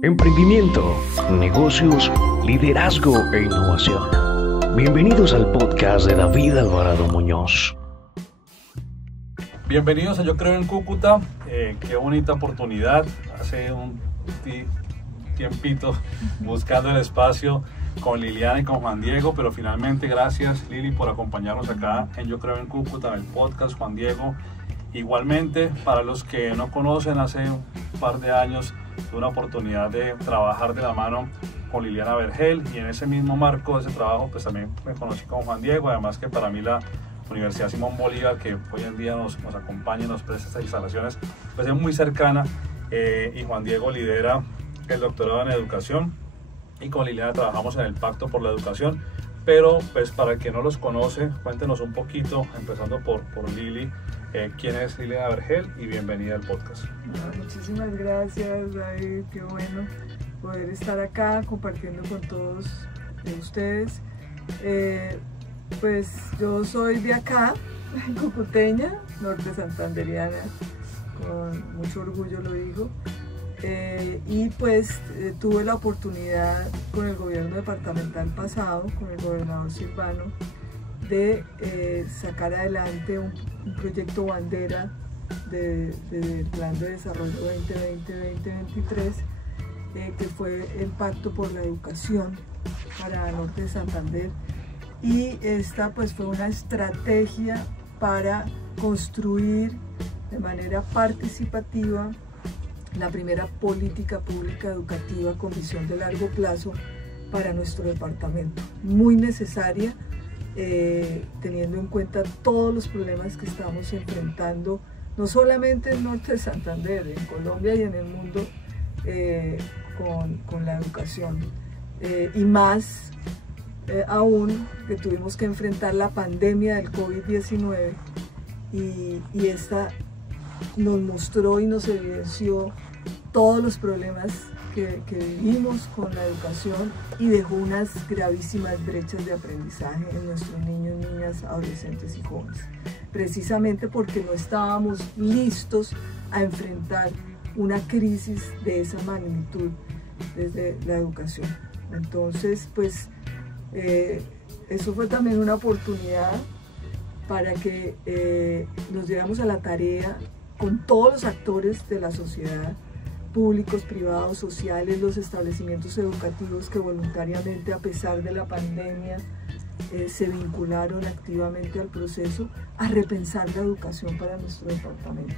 Emprendimiento, negocios, liderazgo e innovación. Bienvenidos al podcast de David Alvarado Muñoz. Bienvenidos a Yo Creo en Cúcuta. Qué bonita oportunidad. Hace un tiempito buscando el espacio con Liliana y con Juan Diego, pero finalmente gracias Lili por acompañarnos acá en Yo Creo en Cúcuta, en el podcast. Juan Diego, igualmente, para los que no conocen, hace un par de años tuve una oportunidad de trabajar de la mano con Liliana Vergel, y en ese mismo marco de ese trabajo pues también me conocí con Juan Diego. Además que para mí la Universidad Simón Bolívar, que hoy en día nos acompaña y nos presta estas instalaciones, pues es muy cercana, y Juan Diego lidera el doctorado en educación y con Liliana trabajamos en el Pacto por la Educación. Pero pues para el que no los conoce, cuéntenos un poquito, empezando por Lili. ¿Quién es Liliana Vergel? Y bienvenida al podcast. Muchísimas gracias, David. Qué bueno poder estar acá compartiendo con todos ustedes. Pues yo soy de acá, cucuteña, norte santanderiana, con mucho orgullo lo digo. Y pues tuve la oportunidad con el gobierno departamental pasado, con el gobernador Silvano, de sacar adelante un proyecto bandera del Plan de Desarrollo 2020-2023, que fue el Pacto por la Educación para Norte de Santander. Y esta pues fue una estrategia para construir de manera participativa la primera política pública educativa con visión de largo plazo para nuestro departamento. Muy necesaria, teniendo en cuenta todos los problemas que estamos enfrentando, no solamente en Norte de Santander, en Colombia y en el mundo, con la educación. Y más aún que tuvimos que enfrentar la pandemia del COVID-19 y esta nos mostró y nos evidenció todos los problemas que vivimos con la educación y dejó unas gravísimas brechas de aprendizaje en nuestros niños, niñas, adolescentes y jóvenes, precisamente porque no estábamos listos a enfrentar una crisis de esa magnitud desde la educación. Entonces, pues, eso fue también una oportunidad para que nos diéramos a la tarea con todos los actores de la sociedad, públicos, privados, sociales, los establecimientos educativos que voluntariamente, a pesar de la pandemia, se vincularon activamente al proceso, a repensar la educación para nuestro departamento,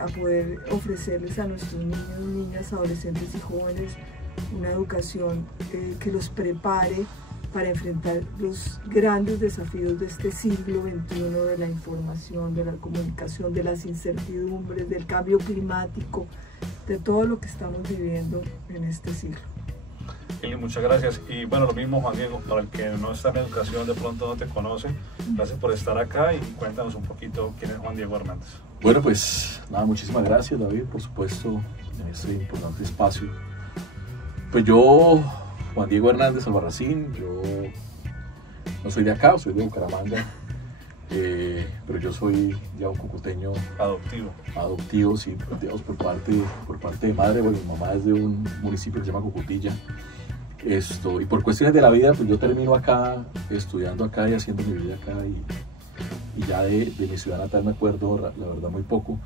a poder ofrecerles a nuestros niños, niñas, adolescentes y jóvenes una educación que los prepare para enfrentar los grandes desafíos de este siglo XXI, de la información, de la comunicación, de las incertidumbres, del cambio climático, de todo lo que estamos viviendo en este siglo. Eli, muchas gracias. Y bueno, lo mismo Juan Diego, para el que no está en educación, de pronto no te conoce, gracias por estar acá y cuéntanos un poquito quién es Juan Diego Hernández. Bueno, pues nada, muchísimas gracias David, por supuesto, en este importante espacio. Pues yo, Juan Diego Hernández Albarracín, yo no soy de acá, soy de Bucaramanga, pero yo soy ya un cucuteño adoptivo, sí, digamos, por parte de madre. Bueno, mi mamá es de un municipio que se llama Cucutilla, y por cuestiones de la vida, pues yo termino acá, estudiando acá y haciendo mi vida acá, y ya de mi ciudad natal me acuerdo, la verdad, muy poco,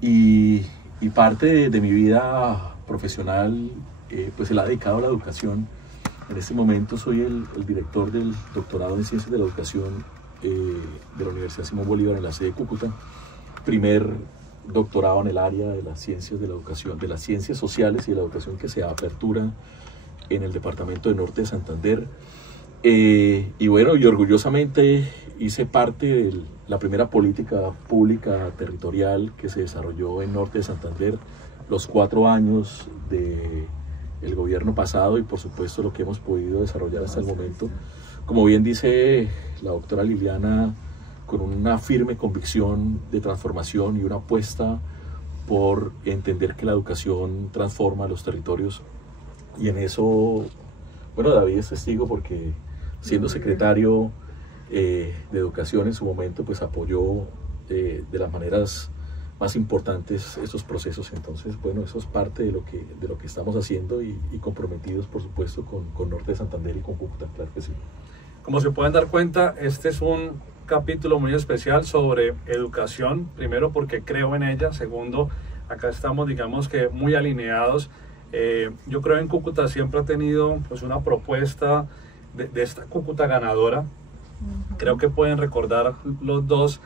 y parte de mi vida profesional pues se la ha dedicado a la educación. En este momento soy el director del doctorado en Ciencias de la Educación de la Universidad Simón Bolívar en la sede de Cúcuta, primer doctorado en el área de las ciencias de la educación, de las ciencias sociales y de la educación que se apertura en el departamento de Norte de Santander. Y bueno, y orgullosamente hice parte de la primera política pública territorial que se desarrolló en Norte de Santander, los 4 años del gobierno pasado, y por supuesto lo que hemos podido desarrollar hasta el momento. Como bien dice la doctora Liliana, con una firme convicción de transformación y una apuesta por entender que la educación transforma los territorios. Y en eso, bueno, David es testigo porque siendo secretario de Educación en su momento, pues apoyó de las maneras más importantes estos procesos. Entonces, bueno, eso es parte de lo que estamos haciendo y comprometidos, por supuesto, con Norte de Santander y con Cúcuta, claro que sí. Como se pueden dar cuenta, este es un capítulo muy especial sobre educación, primero porque creo en ella, segundo, acá estamos, digamos que muy alineados. Yo creo en Cúcuta siempre ha tenido pues una propuesta de esta Cúcuta ganadora. Creo que pueden recordar los dos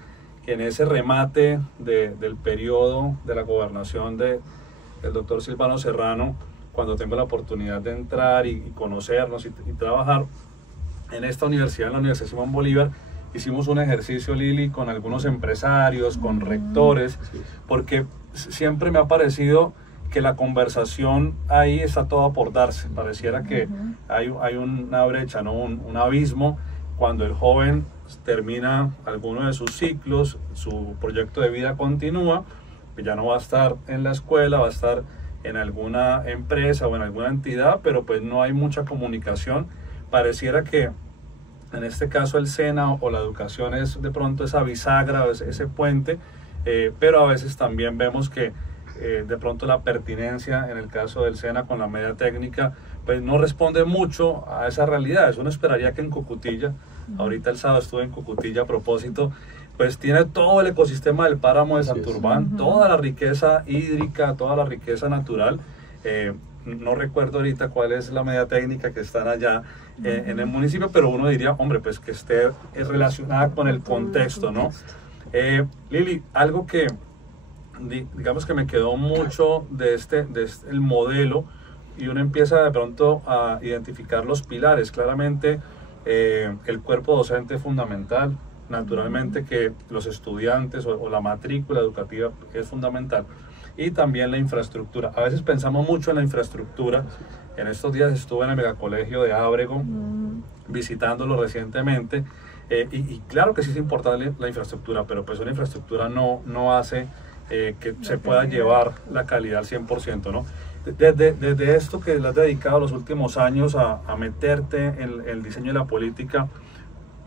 que en ese remate del periodo de la gobernación del doctor Silvano Serrano, cuando tengo la oportunidad de entrar y conocernos y trabajar en esta universidad, en la Universidad Simón Bolívar, hicimos un ejercicio, Lili, con algunos empresarios, con rectores, porque siempre me ha parecido que la conversación ahí está toda por darse. Pareciera que hay una brecha, ¿no? un abismo cuando el joven termina alguno de sus ciclos, su proyecto de vida continúa, pues ya no va a estar en la escuela, va a estar en alguna empresa o en alguna entidad, pero pues no hay mucha comunicación. Pareciera que en este caso el SENA o la educación es de pronto esa bisagra, ese puente, pero a veces también vemos que de pronto la pertinencia en el caso del SENA con la media técnica pues no responde mucho a esa realidad. Uno esperaría que en Cucutilla, ahorita el sábado estuve en Cucutilla a propósito, pues tiene todo el ecosistema del páramo de Santurbán, toda la riqueza hídrica, toda la riqueza natural. No recuerdo ahorita cuál es la media técnica que están allá en el municipio, pero uno diría, hombre, pues que esté relacionada con el contexto, ¿no? Lili, algo que digamos que me quedó mucho de el modelo, y uno empieza de pronto a identificar los pilares. Claramente el cuerpo docente es fundamental, naturalmente que los estudiantes o la matrícula educativa es fundamental, y también la infraestructura. A veces pensamos mucho en la infraestructura. En estos días estuve en el megacolegio de Ábrego, visitándolo recientemente, y claro que sí es importante la infraestructura, pero pues una infraestructura no hace que se pueda llevar la calidad al 100%, ¿no? Desde esto que le has dedicado los últimos años a meterte en el diseño de la política,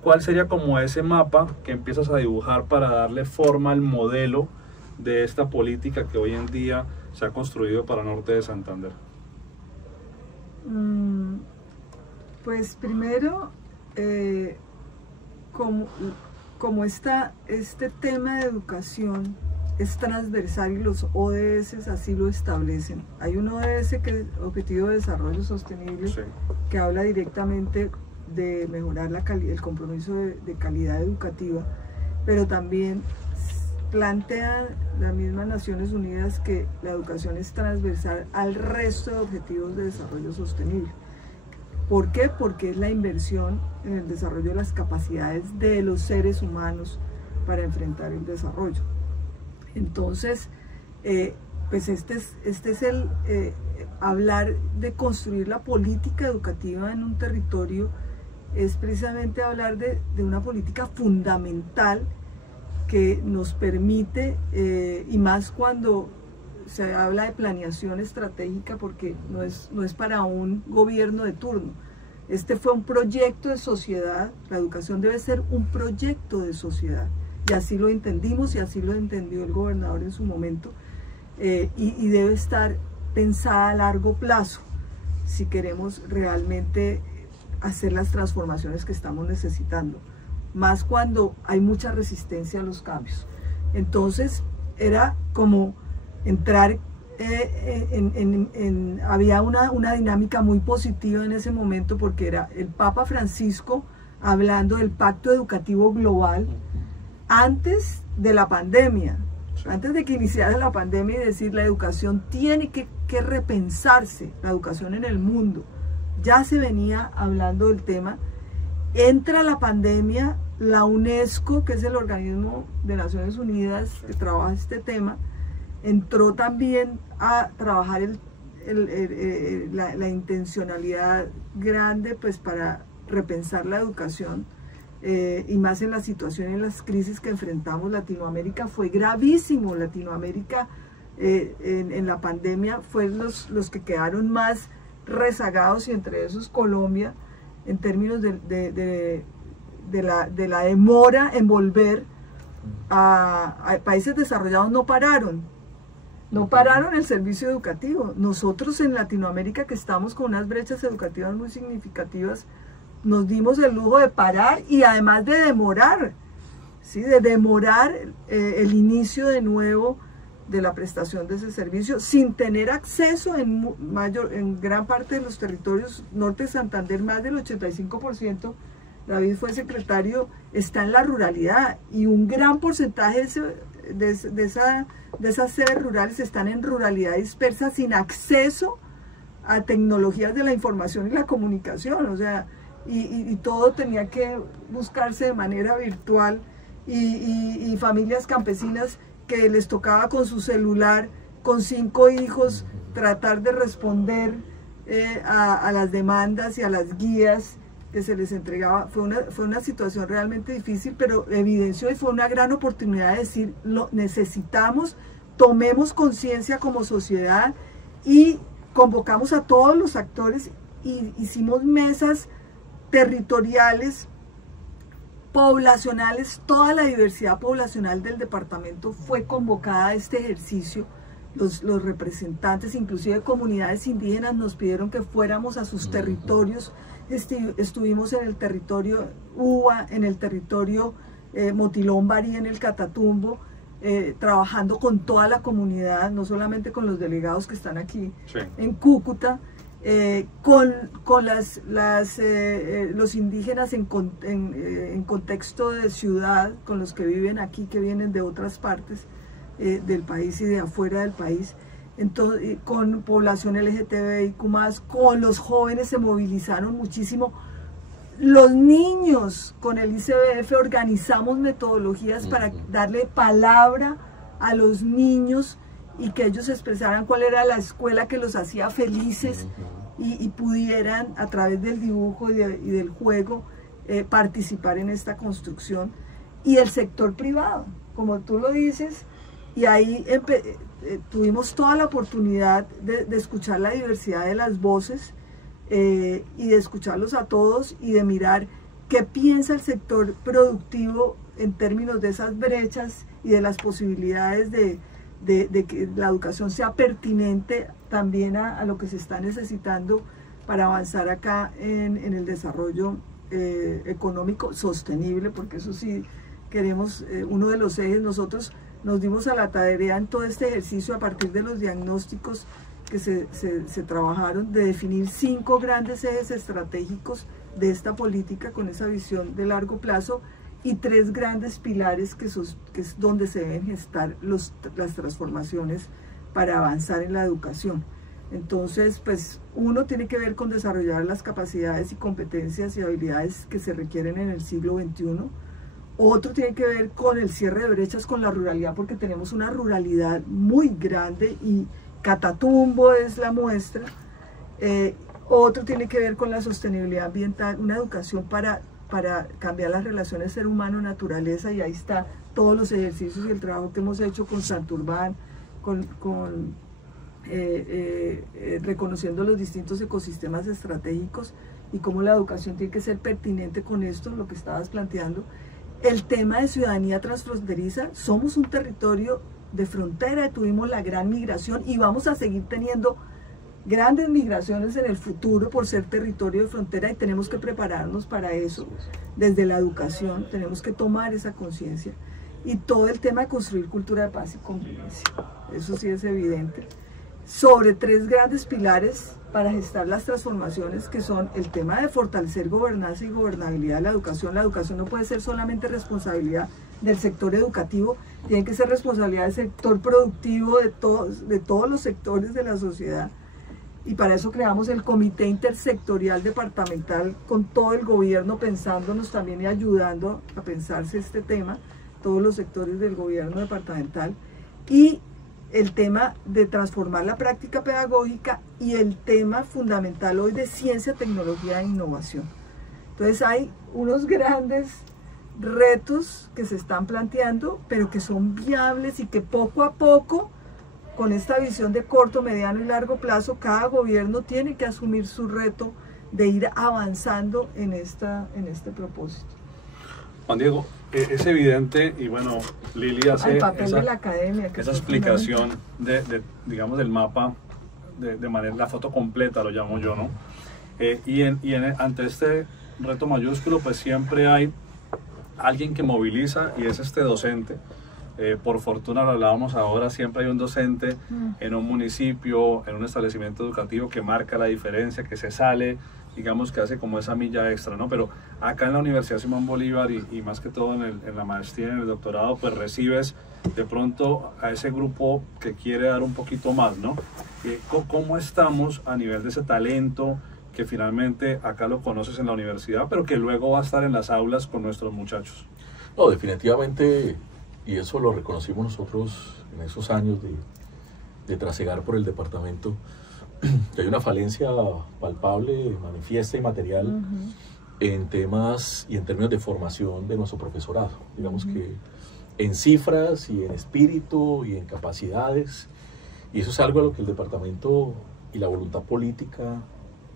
¿cuál sería como ese mapa que empiezas a dibujar para darle forma al modelo de esta política que hoy en día se ha construido para Norte de Santander? Pues primero, como este tema de educación es transversal y los ODS así lo establecen. Hay un ODS que es Objetivo de Desarrollo Sostenible, sí, que habla directamente de mejorar el compromiso de calidad educativa, pero también plantea las mismas Naciones Unidas que la educación es transversal al resto de objetivos de desarrollo sostenible. ¿Por qué? Porque es la inversión en el desarrollo de las capacidades de los seres humanos para enfrentar el desarrollo. Entonces, pues este es el hablar de construir la política educativa en un territorio, es precisamente hablar de una política fundamental que nos permite, y más cuando se habla de planeación estratégica, porque no es para un gobierno de turno. Este fue un proyecto de sociedad. La educación debe ser un proyecto de sociedad, y así lo entendimos y así lo entendió el gobernador en su momento, y debe estar pensada a largo plazo si queremos realmente hacer las transformaciones que estamos necesitando, más cuando hay mucha resistencia a los cambios. Entonces era como entrar había una dinámica muy positiva en ese momento, porque era el Papa Francisco hablando del Pacto Educativo Global antes de la pandemia, antes de que iniciara la pandemia, y decir: la educación tiene que repensarse, la educación en el mundo. Ya se venía hablando del tema. Entra la pandemia, la UNESCO, que es el organismo de Naciones Unidas que trabaja este tema, entró también a trabajar la intencionalidad grande, pues, para repensar la educación, y más en la situación, en las crisis que enfrentamos. Latinoamérica fue gravísimo. Latinoamérica en la pandemia fue los que quedaron más rezagados, y entre esos Colombia, en términos de la demora en volver a países desarrollados no pararon el servicio educativo. Nosotros en Latinoamérica, que estamos con unas brechas educativas muy significativas, nos dimos el lujo de parar y además de demorar, ¿sí? De demorar el inicio de nuevo de la prestación de ese servicio, sin tener acceso en gran parte de los territorios. Norte de Santander, más del 85%, David fue secretario, está en la ruralidad, y un gran porcentaje de esas sedes rurales están en ruralidad dispersa, sin acceso a tecnologías de la información y la comunicación, o sea, y todo tenía que buscarse de manera virtual, y familias campesinas que les tocaba con su celular, con 5 hijos, tratar de responder a las demandas y a las guías que se les entregaba. Fue una situación realmente difícil, pero evidenció y fue una gran oportunidad de decir, lo necesitamos, tomemos conciencia como sociedad, y convocamos a todos los actores y hicimos mesas territoriales, poblacionales. Toda la diversidad poblacional del departamento fue convocada a este ejercicio. Los representantes, inclusive comunidades indígenas, nos pidieron que fuéramos a sus territorios. Estuvimos en el territorio Uva, en el territorio Motilón Barí, en el Catatumbo, trabajando con toda la comunidad, no solamente con los delegados que están aquí, sí, en Cúcuta, con los indígenas en contexto de ciudad, con los que viven aquí, que vienen de otras partes del país y de afuera del país. Entonces, con población LGTBIQ+, con los jóvenes se movilizaron muchísimo. Los niños, con el ICBF, organizamos metodologías para darle palabra a los niños y que ellos expresaran cuál era la escuela que los hacía felices, y pudieran, a través del dibujo y del juego, participar en esta construcción. Y el sector privado, como tú lo dices, y ahí tuvimos toda la oportunidad de escuchar la diversidad de las voces, y de escucharlos a todos y de mirar qué piensa el sector productivo en términos de esas brechas y de las posibilidades de que la educación sea pertinente también a lo que se está necesitando para avanzar acá en el desarrollo económico sostenible, porque eso sí queremos, uno de los ejes. Nosotros nos dimos a la tarea en todo este ejercicio, a partir de los diagnósticos que se trabajaron, de definir 5 grandes ejes estratégicos de esta política con esa visión de largo plazo, y 3 grandes pilares que es donde se deben gestar las transformaciones para avanzar en la educación. Entonces, pues, uno tiene que ver con desarrollar las capacidades y competencias y habilidades que se requieren en el siglo XXI. Otro tiene que ver con el cierre de brechas con la ruralidad, porque tenemos una ruralidad muy grande y Catatumbo es la muestra. Otro tiene que ver con la sostenibilidad ambiental, una educación para cambiar las relaciones ser humano-naturaleza, y ahí está todos los ejercicios y el trabajo que hemos hecho con Santurbán, reconociendo los distintos ecosistemas estratégicos y cómo la educación tiene que ser pertinente con esto, lo que estabas planteando. El tema de ciudadanía transfronteriza, somos un territorio de frontera, tuvimos la gran migración y vamos a seguir teniendo grandes migraciones en el futuro por ser territorio de frontera, y tenemos que prepararnos para eso desde la educación. Tenemos que tomar esa conciencia, y todo el tema de construir cultura de paz y convivencia, eso sí es evidente, sobre 3 grandes pilares para gestar las transformaciones, que son el tema de fortalecer gobernanza y gobernabilidad de la educación. La educación no puede ser solamente responsabilidad del sector educativo, tiene que ser responsabilidad del sector productivo, de todos los sectores de la sociedad. Y para eso creamos el Comité Intersectorial Departamental, con todo el gobierno pensándonos también y ayudando a pensarse este tema, todos los sectores del gobierno departamental, y el tema de transformar la práctica pedagógica, y el tema fundamental hoy de ciencia, tecnología e innovación. Entonces hay unos grandes retos que se están planteando, pero que son viables, y que poco a poco, con esta visión de corto, mediano y largo plazo, cada gobierno tiene que asumir su reto de ir avanzando en este propósito. Juan Diego, es evidente, y bueno, Lili hace el papel de la academia, esa explicación digamos, del mapa de manera, la foto completa lo llamo yo, ¿no? Ante este reto mayúsculo, pues siempre hay alguien que moviliza, y es este docente. Por fortuna, lo hablábamos ahora, siempre hay un docente en un municipio, en un establecimiento educativo que marca la diferencia, que se sale, digamos, que hace como esa milla extra, ¿no? Pero acá en la Universidad Simón Bolívar y más que todo en la maestría, en el doctorado, pues recibes de pronto a ese grupo que quiere dar un poquito más, ¿no? ¿Cómo estamos a nivel de ese talento que finalmente acá lo conoces en la universidad, pero que luego va a estar en las aulas con nuestros muchachos? No, definitivamente, y eso lo reconocimos nosotros en esos años de trasegar por el departamento, que hay una falencia palpable, manifiesta y material en temas y en términos de formación de nuestro profesorado. Digamos que en cifras y en espíritu y en capacidades, y eso es algo a lo que el departamento y la voluntad política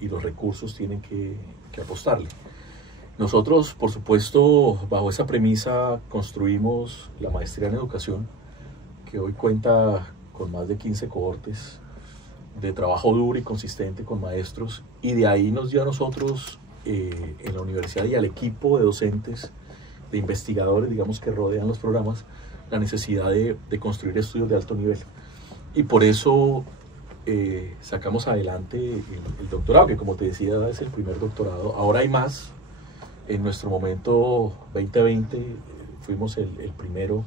y los recursos tienen que apostarle. Nosotros, por supuesto, bajo esa premisa construimos la maestría en educación, que hoy cuenta con más de 15 cohortes de trabajo duro y consistente con maestros, y de ahí nos dio a nosotros en la universidad y al equipo de docentes, de investigadores, digamos, que rodean los programas, la necesidad de construir estudios de alto nivel. Y por eso sacamos adelante el doctorado, que como te decía es el primer doctorado. Ahora hay más. En nuestro momento 2020 fuimos el primero.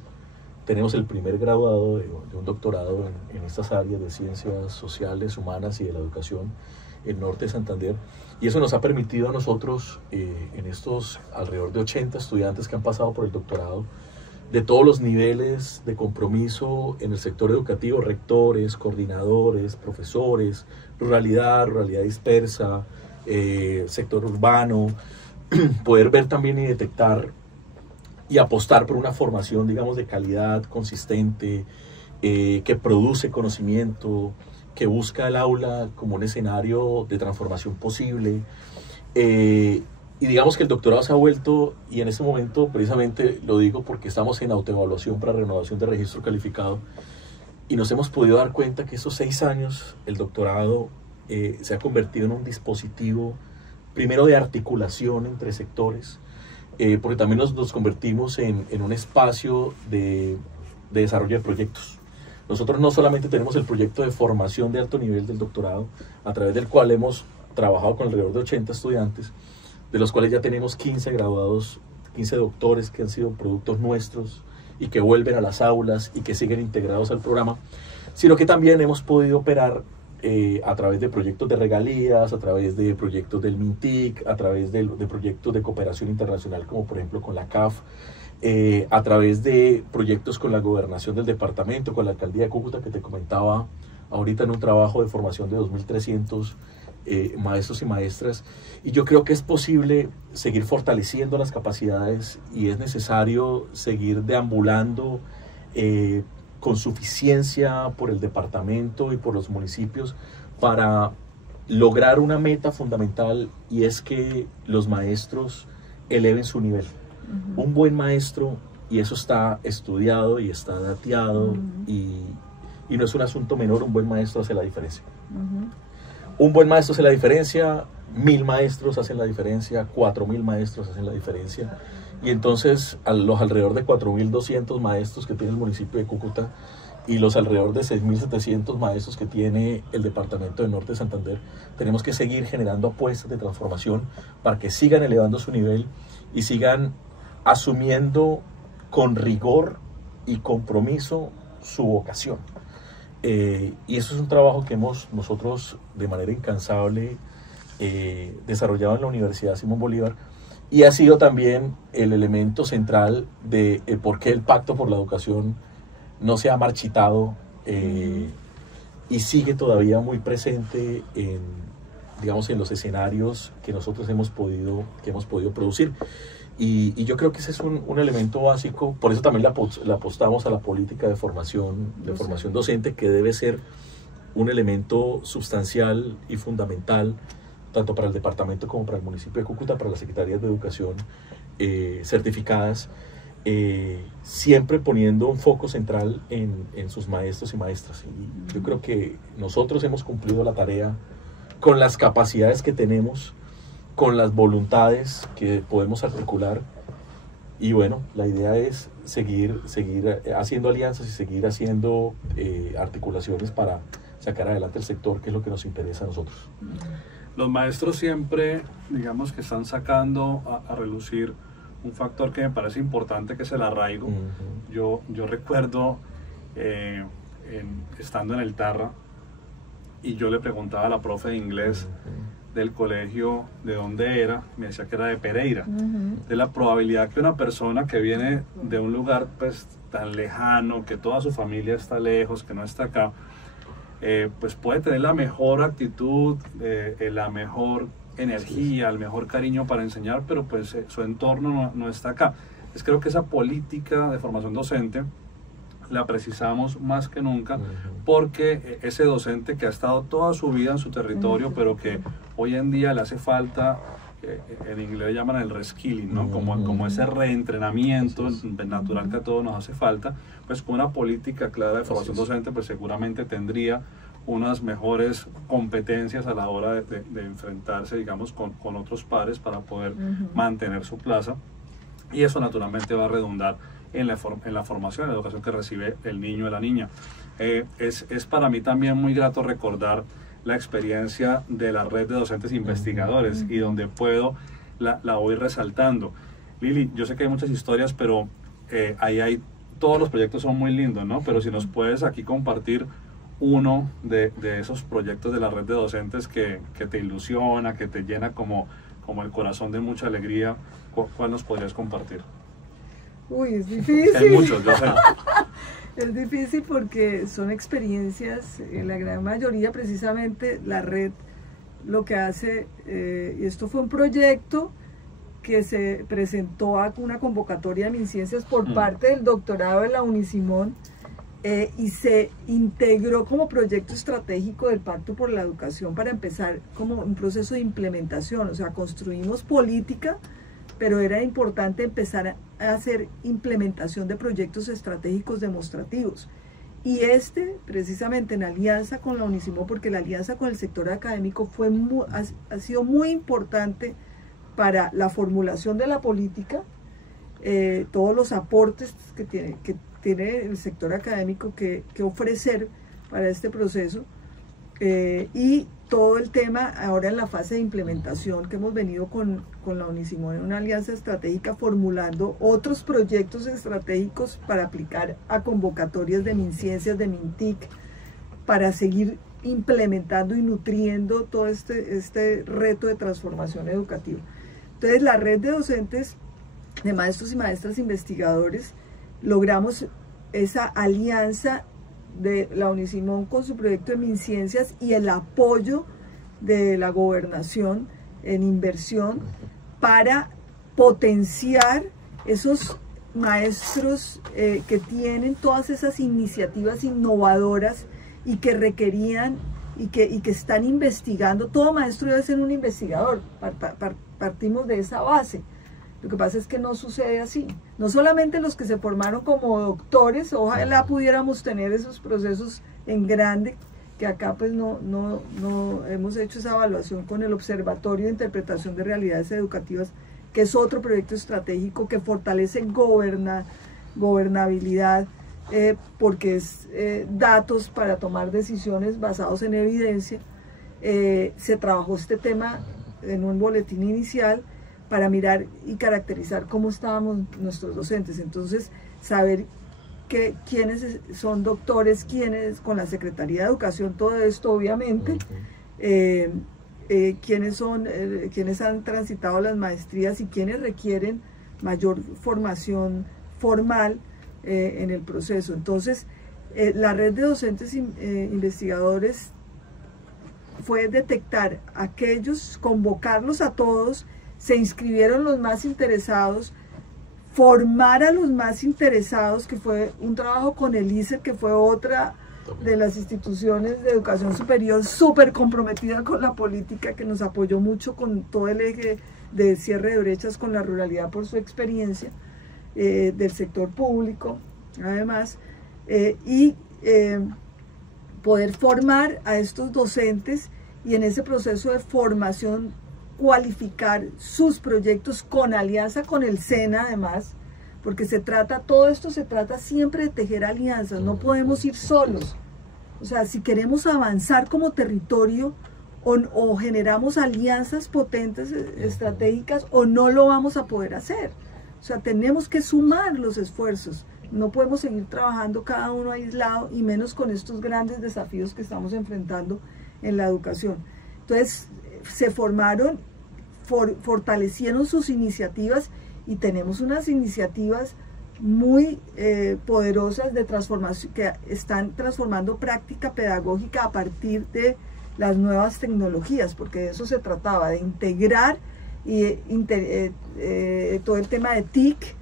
Tenemos el primer graduado de un doctorado en estas áreas de ciencias sociales, humanas y de la educación en Norte de Santander, y eso nos ha permitido a nosotros, en estos alrededor de 80 estudiantes que han pasado por el doctorado, de todos los niveles de compromiso en el sector educativo, rectores, coordinadores, profesores, ruralidad dispersa, sector urbano, poder ver también y detectar y apostar por una formación, digamos, de calidad, consistente, que produce conocimiento, que busca el aula como un escenario de transformación posible. Y digamos que el doctorado se ha vuelto, y en este momento precisamente lo digo porque estamos en autoevaluación para renovación de registro calificado, y nos hemos podido dar cuenta que esos 6 años el doctorado se ha convertido en un dispositivo, primero de articulación entre sectores, porque también nos convertimos en un espacio de desarrollo de proyectos. Nosotros no solamente tenemos el proyecto de formación de alto nivel del doctorado, a través del cual hemos trabajado con alrededor de 80 estudiantes, de los cuales ya tenemos 15 graduados, 15 doctores que han sido productos nuestros y que vuelven a las aulas y que siguen integrados al programa, sino que también hemos podido operar a través de proyectos de regalías, a través de proyectos del MINTIC, a través de proyectos de cooperación internacional, como por ejemplo con la CAF, a través de proyectos con la gobernación del departamento, con la alcaldía de Cúcuta, que te comentaba ahorita, en un trabajo de formación de 2.300 maestros y maestras. Y yo creo que es posible seguir fortaleciendo las capacidades, y es necesario seguir deambulando con suficiencia por el departamento y por los municipios para lograr una meta fundamental, y es que los maestros eleven su nivel. Un buen maestro, y eso está estudiado y está dateado, y no es un asunto menor, un buen maestro hace la diferencia. Un buen maestro hace la diferencia, 1000 maestros hacen la diferencia, 4000 maestros hacen la diferencia, y entonces a los alrededor de 4200 maestros que tiene el municipio de Cúcuta y los alrededor de 6700 maestros que tiene el departamento de Norte de Santander, tenemos que seguir generando apuestas de transformación para que sigan elevando su nivel y sigan asumiendo con rigor y compromiso su vocación. Y eso es un trabajo que hemos nosotros de manera incansable desarrollado en la Universidad Simón Bolívar, y ha sido también el elemento central de por qué el Pacto por la Educación no se ha marchitado y sigue todavía muy presente digamos, en los escenarios que nosotros hemos podido producir. Y yo creo que ese es un elemento básico. Por eso también le apostamos a la política de formación docente, que debe ser un elemento sustancial y fundamental tanto para el departamento como para el municipio de Cúcuta, para las secretarías de educación, certificadas, siempre poniendo un foco central en sus maestros y maestras. Y yo creo que nosotros hemos cumplido la tarea con las capacidades que tenemos, con las voluntades que podemos articular. Y bueno, la idea es seguir haciendo alianzas y seguir haciendo articulaciones para sacar adelante el sector, que es lo que nos interesa a nosotros. Los maestros siempre, digamos que están sacando a relucir un factor que me parece importante, que es el arraigo. Yo recuerdo estando en el Tarra, y yo le preguntaba a la profe de inglés del colegio de dónde era, me decía que era de Pereira. De la probabilidad que una persona que viene de un lugar pues tan lejano, que toda su familia está lejos, que no está acá, pues puede tener la mejor actitud, la mejor energía, el mejor cariño para enseñar, pero pues su entorno no está acá. Creo que esa política de formación docente la precisamos más que nunca, porque ese docente que ha estado toda su vida en su territorio, pero que hoy en día le hace falta, en inglés le llaman el reskilling, ¿no? Como ese reentrenamiento natural que a todos nos hace falta, pues con una política clara de formación docente, pues seguramente tendría unas mejores competencias a la hora de enfrentarse, digamos, con otros pares para poder mantener su plaza, y eso naturalmente va a redundar en la formación, en la educación que recibe el niño o la niña. Es para mí también muy grato recordar la experiencia de la red de docentes investigadores, y donde puedo la voy resaltando. Lili, yo sé que hay muchas historias, pero ahí todos los proyectos son muy lindos, ¿no? Pero si nos puedes aquí compartir uno de esos proyectos de la red de docentes que te ilusiona, que te llena como el corazón de mucha alegría, ¿cuál nos podrías compartir? Uy, es difícil. Hay muchos, yo sé. Es difícil porque son experiencias, en la gran mayoría precisamente la red lo que hace, y esto fue un proyecto que se presentó a una convocatoria de MinCiencias por parte del doctorado de la Unisimón, y se integró como proyecto estratégico del Pacto por la Educación para empezar como un proceso de implementación. O sea, construimos política, pero era importante empezar a hacer implementación de proyectos estratégicos demostrativos. Y precisamente en alianza con la Unisimón, porque la alianza con el sector académico ha sido muy importante para la formulación de la política, todos los aportes que tiene el sector académico que ofrecer para este proceso, y todo el tema ahora en la fase de implementación que hemos venido con la Unisimón en una alianza estratégica, formulando otros proyectos estratégicos para aplicar a convocatorias de MinCiencias, de MinTIC, para seguir implementando y nutriendo todo este reto de transformación educativa. Entonces, la red de docentes, de maestros y maestras investigadores, logramos esa alianza de la Unisimón con su proyecto de MinCiencias y el apoyo de la gobernación en inversión para potenciar esos maestros que tienen todas esas iniciativas innovadoras y que requerían y que están investigando. Todo maestro debe ser un investigador, partimos de esa base. Lo que pasa es que no sucede así. No solamente los que se formaron como doctores, ojalá pudiéramos tener esos procesos en grande, que acá pues no hemos hecho esa evaluación con el Observatorio de Interpretación de Realidades Educativas, que es otro proyecto estratégico que fortalece gobernabilidad, porque es datos para tomar decisiones basados en evidencia. Se trabajó este tema en un boletín inicial para mirar y caracterizar cómo estábamos nuestros docentes. Entonces, saber quiénes son doctores, quiénes, con la Secretaría de Educación, todo esto obviamente, quiénes han transitado las maestrías y quiénes requieren mayor formación formal en el proceso. Entonces, la red de docentes investigadores fue detectar aquellos, convocarlos a todos, se inscribieron los más interesados, formar a los más interesados, que fue un trabajo con el ICER, que fue otra de las instituciones de educación superior súper comprometida con la política, que nos apoyó mucho con todo el eje de cierre de brechas con la ruralidad por su experiencia, del sector público, además, y poder formar a estos docentes y en ese proceso de formación cualificar sus proyectos con alianza con el SENA, además, porque todo esto se trata siempre de tejer alianzas, no podemos ir solos. O sea, si queremos avanzar como territorio, o generamos alianzas potentes, estratégicas, o no lo vamos a poder hacer. O sea, tenemos que sumar los esfuerzos. No podemos seguir trabajando cada uno aislado, y menos con estos grandes desafíos que estamos enfrentando en la educación. Entonces, se formaron, fortalecieron sus iniciativas, y tenemos unas iniciativas muy poderosas de transformación, que están transformando práctica pedagógica a partir de las nuevas tecnologías, porque de eso se trataba, de integrar todo el tema de TIC,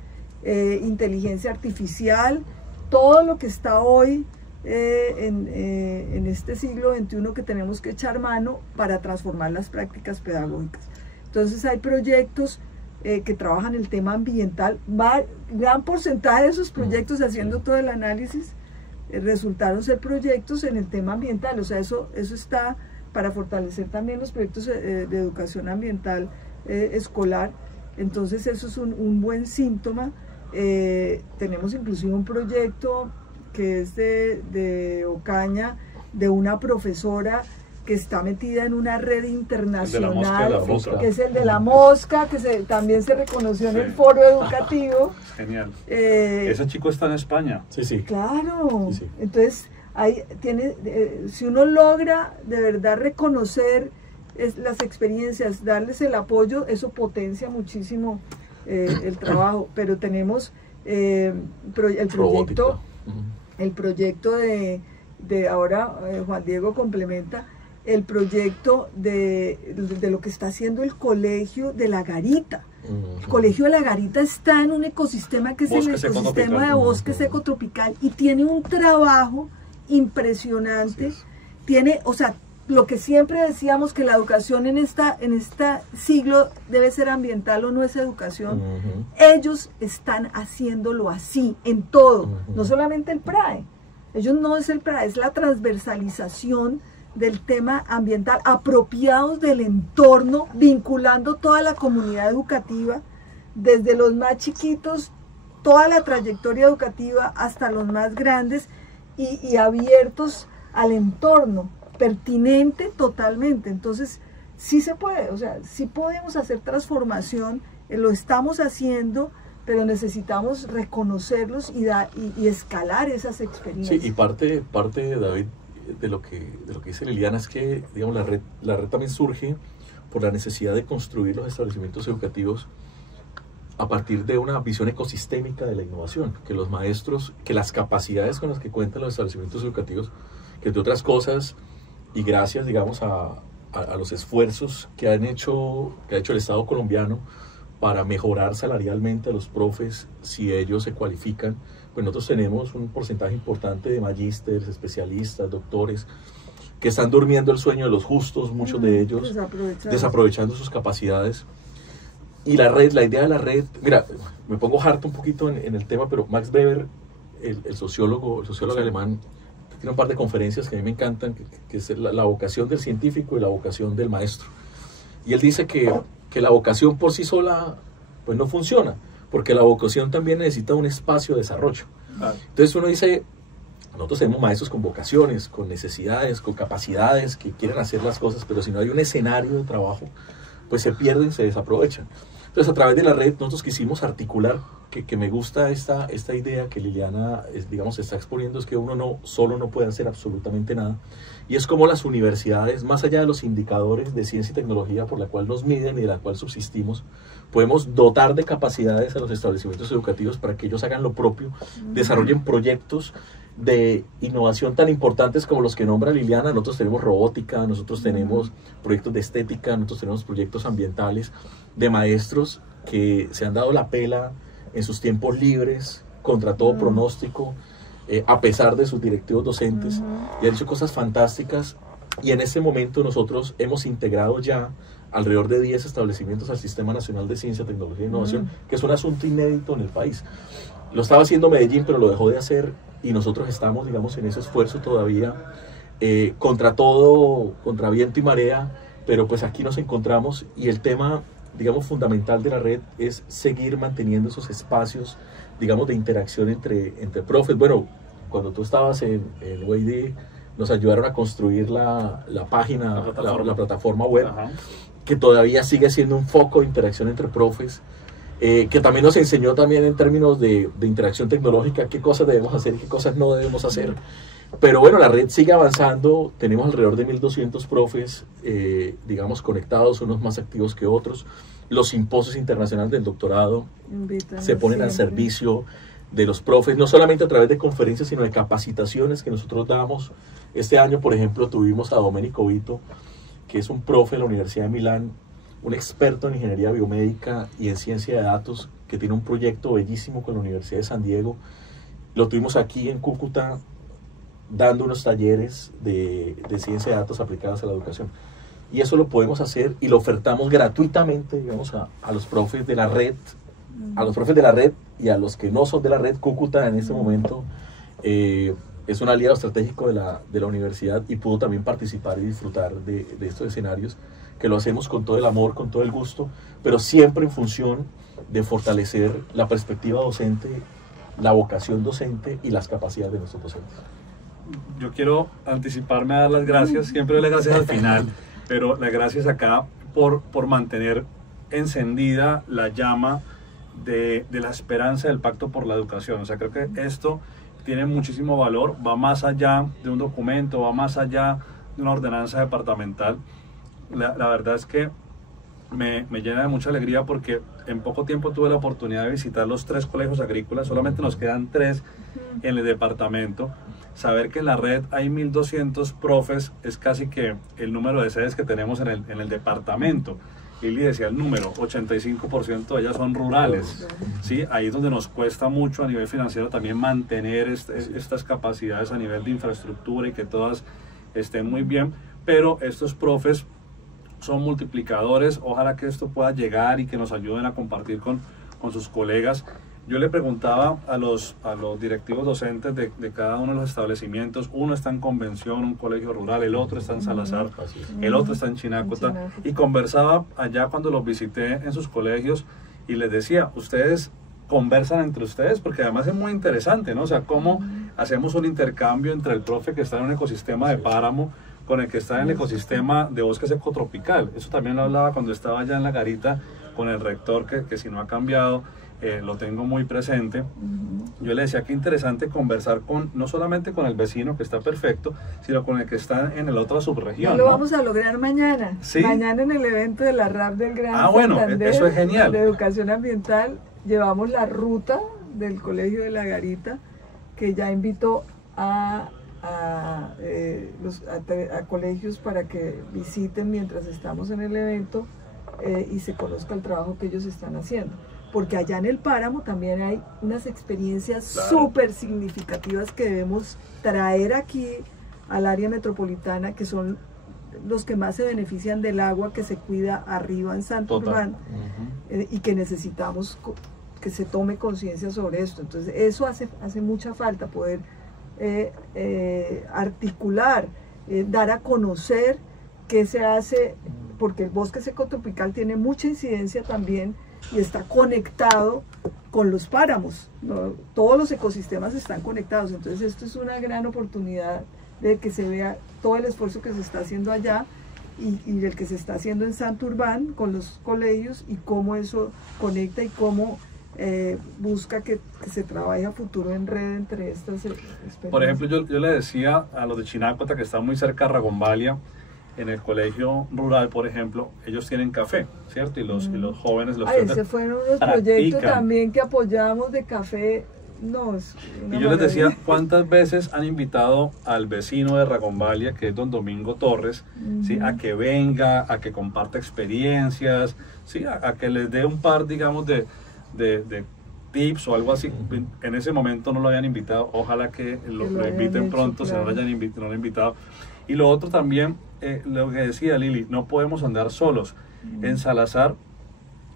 inteligencia artificial, todo lo que está hoy en este siglo XXI que tenemos que echar mano para transformar las prácticas pedagógicas. Entonces hay proyectos que trabajan el tema ambiental, gran porcentaje de esos proyectos, haciendo todo el análisis, resultaron ser proyectos en el tema ambiental. O sea, eso está para fortalecer también los proyectos de educación ambiental escolar. Entonces eso es un buen síntoma. Tenemos inclusive un proyecto que es de Ocaña, de una profesora que está metida en una red internacional, que es el de la mosca, que también se reconoció en el foro educativo. Genial. Ese chico está en España. Sí, sí. Claro. Sí, sí. Entonces, si uno logra de verdad reconocer las experiencias, darles el apoyo, eso potencia muchísimo el trabajo. Pero tenemos el proyecto de ahora, Juan Diego complementa, el proyecto de lo que está haciendo el Colegio de la Garita. El Colegio de la Garita está en un ecosistema que es el ecosistema de bosque seco tropical, y tiene un trabajo impresionante. Tiene, o sea, lo que siempre decíamos, que la educación en este siglo debe ser ambiental o no es educación, ellos están haciéndolo así en todo, no solamente el PRAE. Ellos no es el PRAE, es la transversalización del tema ambiental, apropiados del entorno, vinculando toda la comunidad educativa, desde los más chiquitos, toda la trayectoria educativa, hasta los más grandes, y abiertos al entorno, pertinente totalmente. Entonces, sí se puede, o sea, sí podemos hacer transformación, lo estamos haciendo, pero necesitamos reconocerlos y escalar esas experiencias. Sí, y parte David, de lo que dice Liliana, es que, digamos, la red también surge por la necesidad de construir los establecimientos educativos a partir de una visión ecosistémica de la innovación, que los maestros, que las capacidades con las que cuentan los establecimientos educativos, que entre otras cosas, y gracias, digamos, a los esfuerzos que ha hecho el Estado colombiano para mejorar salarialmente a los profes, si ellos se cualifican, pues nosotros tenemos un porcentaje importante de magísteres, especialistas, doctores, que están durmiendo el sueño de los justos, muchos de ellos desaprovechando sus capacidades. Y la idea de la red, mira, me pongo harto un poquito en el tema, pero Max Weber, el sociólogo alemán, tiene un par de conferencias que a mí me encantan, que es la vocación del científico y la vocación del maestro. Y él dice que la vocación por sí sola pues no funciona, porque la vocación también necesita un espacio de desarrollo. Entonces uno dice, nosotros tenemos maestros con vocaciones, con necesidades, con capacidades, que quieren hacer las cosas, pero si no hay un escenario de trabajo, pues se pierden, se desaprovechan. Entonces, a través de la red nosotros quisimos articular, que me gusta esta idea que Liliana, digamos, está exponiendo, es que uno solo no puede hacer absolutamente nada. Y es como las universidades, más allá de los indicadores de ciencia y tecnología por la cual nos miden y de la cual subsistimos, podemos dotar de capacidades a los establecimientos educativos para que ellos hagan lo propio, desarrollen proyectos de innovación tan importantes como los que nombra Liliana. Nosotros tenemos robótica, nosotros tenemos proyectos de estética, nosotros tenemos proyectos ambientales de maestros que se han dado la pela en sus tiempos libres, contra todo pronóstico, a pesar de sus directivos docentes, y han hecho cosas fantásticas y en este momento nosotros hemos integrado ya alrededor de 10 establecimientos al Sistema Nacional de Ciencia, Tecnología e Innovación, que es un asunto inédito en el país. Lo estaba haciendo Medellín, pero lo dejó de hacer, y nosotros estamos, digamos, en ese esfuerzo todavía, contra todo, contra viento y marea, pero pues aquí nos encontramos, y el tema, digamos, fundamental de la red es seguir manteniendo esos espacios, digamos, de interacción entre profes. Bueno, cuando tú estabas en UAD, nos ayudaron a construir la página, la plataforma web, ajá, que todavía sigue siendo un foco de interacción entre profes, que también nos enseñó también en términos de interacción tecnológica qué cosas debemos hacer y qué cosas no debemos hacer. Pero bueno, la red sigue avanzando, tenemos alrededor de 1.200 profes, digamos, conectados, unos más activos que otros. Los simposios internacionales del doctorado se ponen al servicio de los profes, no solamente a través de conferencias, sino de capacitaciones que nosotros damos. Este año, por ejemplo, tuvimos a Domenico Vito, que es un profe de la Universidad de Milán, un experto en ingeniería biomédica y en ciencia de datos, que tiene un proyecto bellísimo con la Universidad de San Diego. Lo tuvimos aquí en Cúcuta, dando unos talleres de ciencia de datos aplicadas a la educación. Y eso lo podemos hacer y lo ofertamos gratuitamente, digamos, a los profes de la red, a los profes de la red y a los que no son de la red. Cúcuta en este momento es un aliado estratégico de la universidad, y pudo también participar y disfrutar de estos escenarios, que lo hacemos con todo el amor, con todo el gusto, pero siempre en función de fortalecer la perspectiva docente, la vocación docente y las capacidades de nuestros docentes. Yo quiero anticiparme a dar las gracias, siempre doy las gracias al final, pero las gracias acá por mantener encendida la llama de la esperanza del Pacto por la Educación. O sea, creo que esto tiene muchísimo valor, va más allá de un documento, va más allá de una ordenanza departamental. La verdad es que me llena de mucha alegría, porque en poco tiempo tuve la oportunidad de visitar los 3 colegios agrícolas, solamente nos quedan 3 en el departamento. Saber que en la red hay 1.200 profes es casi que el número de sedes que tenemos en el departamento. Lili decía el número, 85% de ellas son rurales, ¿sí? Ahí es donde nos cuesta mucho a nivel financiero también mantener estas capacidades a nivel de infraestructura y que todas estén muy bien, pero estos profes son multiplicadores. Ojalá que esto pueda llegar y que nos ayuden a compartir con sus colegas. Yo le preguntaba a los directivos docentes de cada uno de los establecimientos. Uno está en Convención, un colegio rural, el otro está en Salazar, el otro está en Chinácota, y conversaba allá cuando los visité en sus colegios y les decía, ustedes conversan entre ustedes, porque además es muy interesante, ¿no? O sea, cómo hacemos un intercambio entre el profe que está en un ecosistema de páramo con el que está en el ecosistema de bosque seco tropical. Eso también lo hablaba cuando estaba allá en la garita con el rector, que si no ha cambiado, lo tengo muy presente. Yo le decía que interesante conversar no solamente con el vecino, que está perfecto, sino con el que está en la otra subregión. Lo vamos a lograr mañana. ¿Sí? Mañana en el evento de la RAP del Gran bueno, Santander, eso es genial. de educación ambiental, llevamos la ruta del Colegio de la Garita, que ya invitó a colegios para que visiten mientras estamos en el evento y se conozca el trabajo que ellos están haciendo. Porque allá en el páramo también hay unas experiencias súper significativas que debemos traer aquí al área metropolitana, que son los que más se benefician del agua que se cuida arriba en Santurbán, y que necesitamos que se tome conciencia sobre esto. Entonces eso hace mucha falta, poder articular, dar a conocer qué se hace, porque el bosque seco tropical tiene mucha incidencia también y está conectado con los páramos, ¿no? Todos los ecosistemas están conectados. Entonces esto es una gran oportunidad de que se vea todo el esfuerzo que se está haciendo allá y el que se está haciendo en Santurbán con los colegios, y cómo eso conecta y cómo busca que se trabaje a futuro en red entre estas experiencias. Por ejemplo, yo le decía a los de Chinácota, que está muy cerca de Ragombalia, en el colegio rural, por ejemplo, ellos tienen café, ¿cierto? Y los jóvenes los ese fueron unos proyectos también que apoyamos de café. No, y yo les decía, ¿cuántas veces han invitado al vecino de Ragombalia, que es don Domingo Torres, ¿sí? A que venga, a que comparta experiencias, ¿sí? A que les dé un par, digamos, de tips o algo así? En ese momento no lo habían invitado. Ojalá que lo inviten pronto, si no lo han invitado. Y lo otro también, lo que decía Lili, no podemos andar solos. En Salazar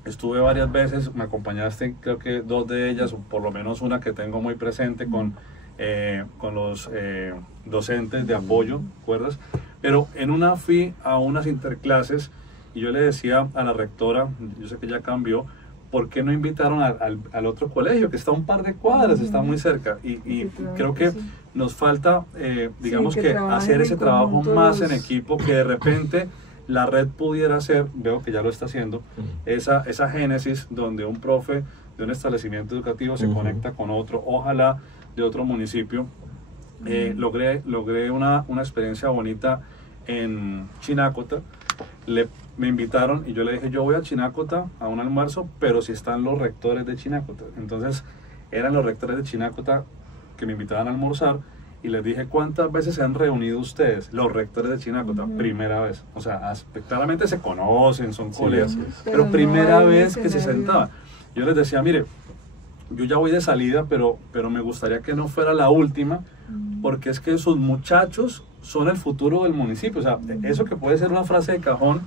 estuve varias veces, me acompañaste, creo que 2 de ellas, o por lo menos una que tengo muy presente con los docentes de apoyo, ¿recuerdas? Pero en una fui a unas interclases y yo le decía a la rectora, yo sé que ya cambió, ¿por qué no invitaron al otro colegio que está a un par de cuadras, está muy cerca? Y creo que nos falta, digamos que hacer ese trabajo más en equipo, que de repente la red pudiera hacer, veo que ya lo está haciendo, esa génesis donde un profe de un establecimiento educativo se conecta con otro, ojalá de otro municipio. Logré una experiencia bonita en Chinacota. Me invitaron y yo le dije, yo voy a Chinacota a un almuerzo, pero si están los rectores de Chinacota. Entonces eran los rectores de Chinacota que me invitaban a almorzar y les dije, ¿cuántas veces se han reunido ustedes, los rectores de Chinacota? Primera vez. O sea, claramente se conocen, son colegas, pero primera vez que se sentaban. Yo les decía, mire, yo ya voy de salida, pero me gustaría que no fuera la última, porque es que esos muchachos son el futuro del municipio. O sea, eso que puede ser una frase de cajón,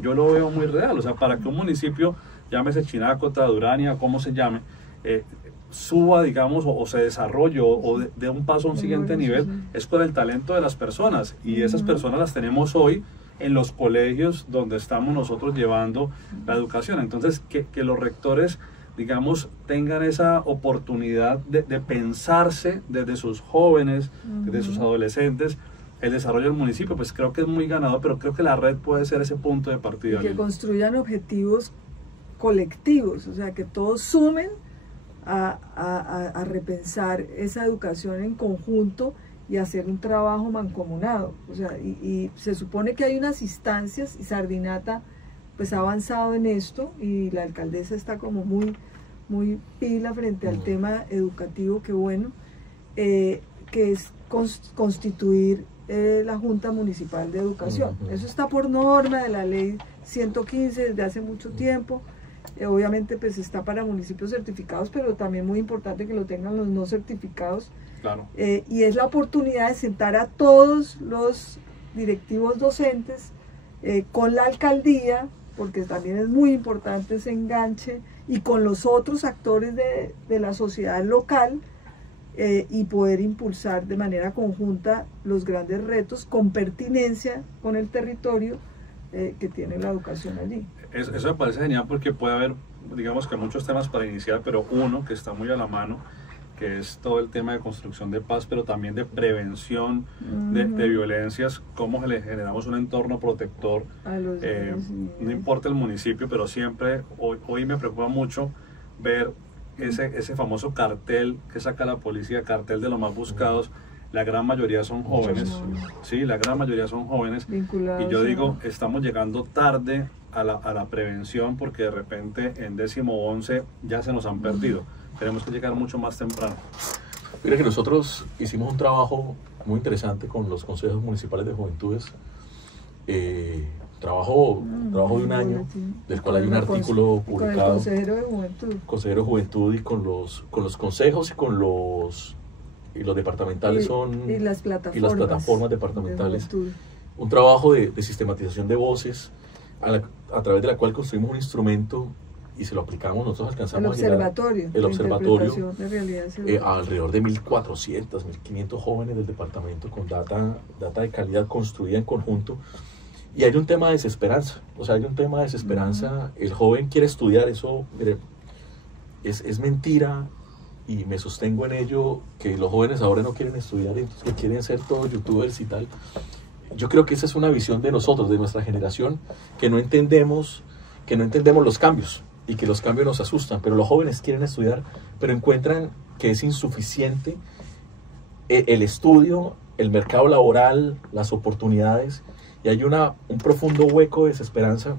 yo lo veo muy real. O sea, para que un municipio, llámese Chinacota, Durania, como se llame, suba, digamos, o se desarrolle, o de un paso a un siguiente nivel, es por el talento de las personas. Y esas personas las tenemos hoy en los colegios donde estamos nosotros llevando la educación. Entonces, que los rectores, digamos, tengan esa oportunidad de pensarse desde sus jóvenes, desde sus adolescentes, el desarrollo del municipio, pues creo que es muy ganador, pero creo que la red puede ser ese punto de partida. Y que construyan objetivos colectivos, o sea, que todos sumen a repensar esa educación en conjunto y hacer un trabajo mancomunado. O sea, y se supone que hay unas instancias, y Sardinata pues ha avanzado en esto, y la alcaldesa está como muy pila frente al tema educativo, que bueno, que es constituir la Junta Municipal de Educación. Eso está por norma de la ley 115 desde hace mucho tiempo. Obviamente pues está para municipios certificados, pero también muy importante que lo tengan los no certificados. Claro. Y es la oportunidad de sentar a todos los directivos docentes con la alcaldía, porque también es muy importante ese enganche, y con los otros actores de la sociedad local, y poder impulsar de manera conjunta los grandes retos con pertinencia con el territorio que tiene la educación allí. Eso me parece genial, porque puede haber, digamos que muchos temas para iniciar, pero uno que está muy a la mano, que es todo el tema de construcción de paz, pero también de prevención de violencias, cómo le generamos un entorno protector, no importa el municipio, pero siempre, hoy me preocupa mucho ver ese famoso cartel que saca la policía, cartel de los más buscados. La gran mayoría son jóvenes, sí, la gran mayoría son jóvenes, y yo digo, estamos llegando tarde a la prevención, porque de repente en 10º, 11 ya se nos han perdido. Tenemos que llegar mucho más temprano. Mira que nosotros hicimos un trabajo muy interesante con los consejos municipales de juventudes, trabajo de un año, del cual hay un artículo publicado. Con el consejero de juventud. Consejero de juventud, y con los consejos y los departamentales y las plataformas departamentales. Un trabajo de sistematización de voces, a través de la cual construimos un instrumento y se lo aplicamos. Nosotros alcanzamos el observatorio a alrededor de 1.400, 1.500 jóvenes del departamento, con data de calidad construida en conjunto. Y hay un tema de desesperanza, el joven quiere estudiar, eso mire, es mentira, y me sostengo en ello, que los jóvenes ahora no quieren estudiar, que quieren ser todos youtubers y tal. Yo creo que esa es una visión de nosotros, de nuestra generación, que no entendemos los cambios, y que los cambios nos asustan, pero los jóvenes quieren estudiar, pero encuentran que es insuficiente el estudio, el mercado laboral, las oportunidades, y hay un profundo hueco de desesperanza,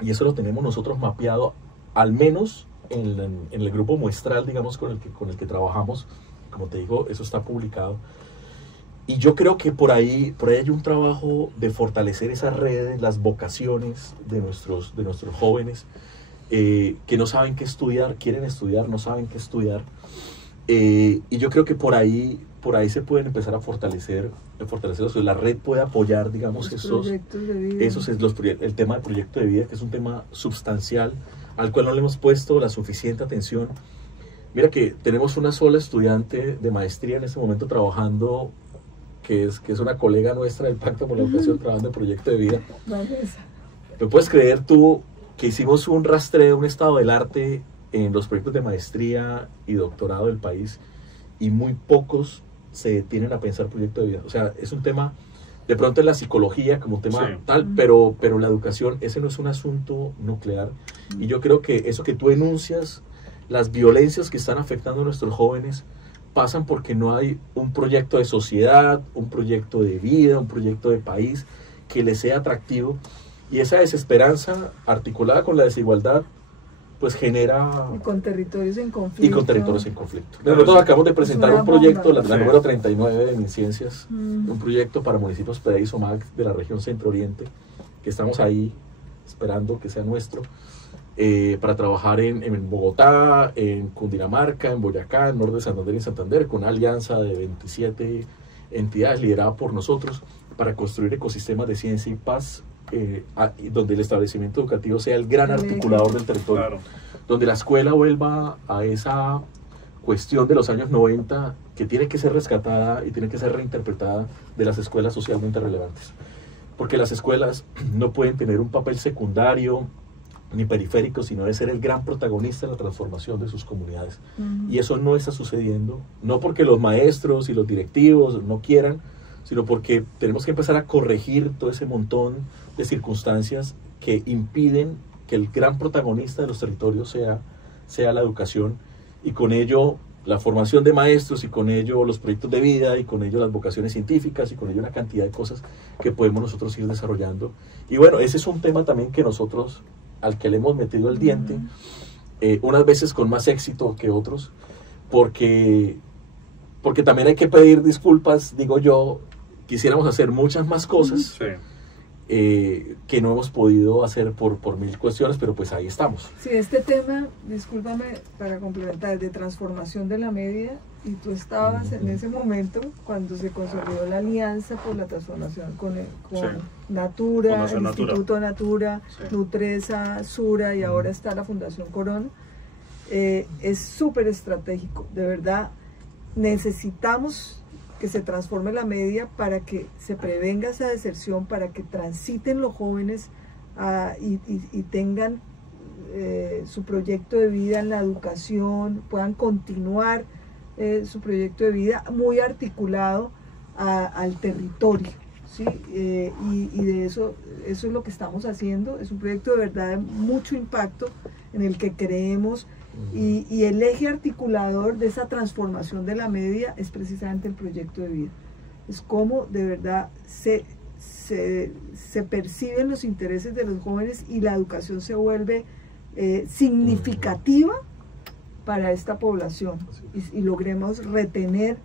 y eso lo tenemos nosotros mapeado, al menos en el grupo muestral, digamos, con el que trabajamos. Como te digo, eso está publicado. Y yo creo que por ahí hay un trabajo de fortalecer esas redes, las vocaciones de nuestros jóvenes, que no saben qué estudiar, quieren estudiar, no saben qué estudiar. Y yo creo que por ahí por ahí se pueden empezar a fortalecer la red puede apoyar, digamos, Los esos proyectos de vida. el tema del proyecto de vida, que es un tema substancial al cual no le hemos puesto la suficiente atención. Mira que tenemos una sola estudiante de maestría en este momento trabajando, que es una colega nuestra del Pacto por la Educación, trabajando en proyecto de vida. Vanessa. ¿Me puedes creer tú que hicimos un rastreo, un estado del arte en los proyectos de maestría y doctorado del país, y muy pocos se detienen a pensar proyecto de vida? O sea, es un tema, de pronto en la psicología como un tema Sí. tal, pero la educación, ese no es un asunto nuclear. Y yo creo que eso que tú enuncias, las violencias que están afectando a nuestros jóvenes, pasan porque no hay un proyecto de sociedad, un proyecto de vida, un proyecto de país que les sea atractivo. Y esa desesperanza articulada con la desigualdad, pues genera... Y con territorios en conflicto. Claro, Nosotros sí. acabamos de presentar una un proyecto, bomba. la Sí. número 39 de MinCiencias, Mm. un proyecto para municipios PDI y SOMAC de la región Centro Oriente, que estamos ahí esperando que sea nuestro, para trabajar en Bogotá, en Cundinamarca, en Boyacá, en Norte de Santander y Santander, con una alianza de 27 entidades liderada por nosotros, para construir ecosistemas de ciencia y paz, donde el establecimiento educativo sea el gran articulador del territorio, Claro. donde la escuela vuelva a esa cuestión de los años 90 que tiene que ser rescatada y tiene que ser reinterpretada de las escuelas socialmente relevantes. Porque las escuelas no pueden tener un papel secundario ni periférico, sino de ser el gran protagonista de la transformación de sus comunidades. Y eso no está sucediendo, no porque los maestros y los directivos no quieran, sino porque tenemos que empezar a corregir todo ese montón de circunstancias que impiden que el gran protagonista de los territorios sea la educación, y con ello la formación de maestros, y con ello los proyectos de vida, y con ello las vocaciones científicas, y con ello una cantidad de cosas que podemos nosotros ir desarrollando. Y bueno, ese es un tema también que nosotros, al que le hemos metido el diente, unas veces con más éxito que otros, porque también hay que pedir disculpas, digo yo. Quisiéramos hacer muchas más cosas Sí. que no hemos podido hacer por mil cuestiones, pero pues ahí estamos. Sí, este tema, discúlpame para complementar, de transformación de la media, y tú estabas en ese momento cuando se consolidó la alianza por la transformación con Sí. Natura, el Fundación Natura. Instituto Natura, Sí. Nutresa, Sura, y ahora está la Fundación Corona. Es súper estratégico, de verdad. Necesitamos que se transforme la media para que se prevenga esa deserción, para que transiten los jóvenes y tengan su proyecto de vida en la educación, puedan continuar su proyecto de vida muy articulado al territorio, ¿sí? Y de eso es lo que estamos haciendo. Es un proyecto de verdad de mucho impacto en el que creemos. Y el eje articulador de esa transformación de la media es precisamente el proyecto de vida. Es como de verdad se perciben los intereses de los jóvenes y la educación se vuelve significativa para esta población, y logremos retener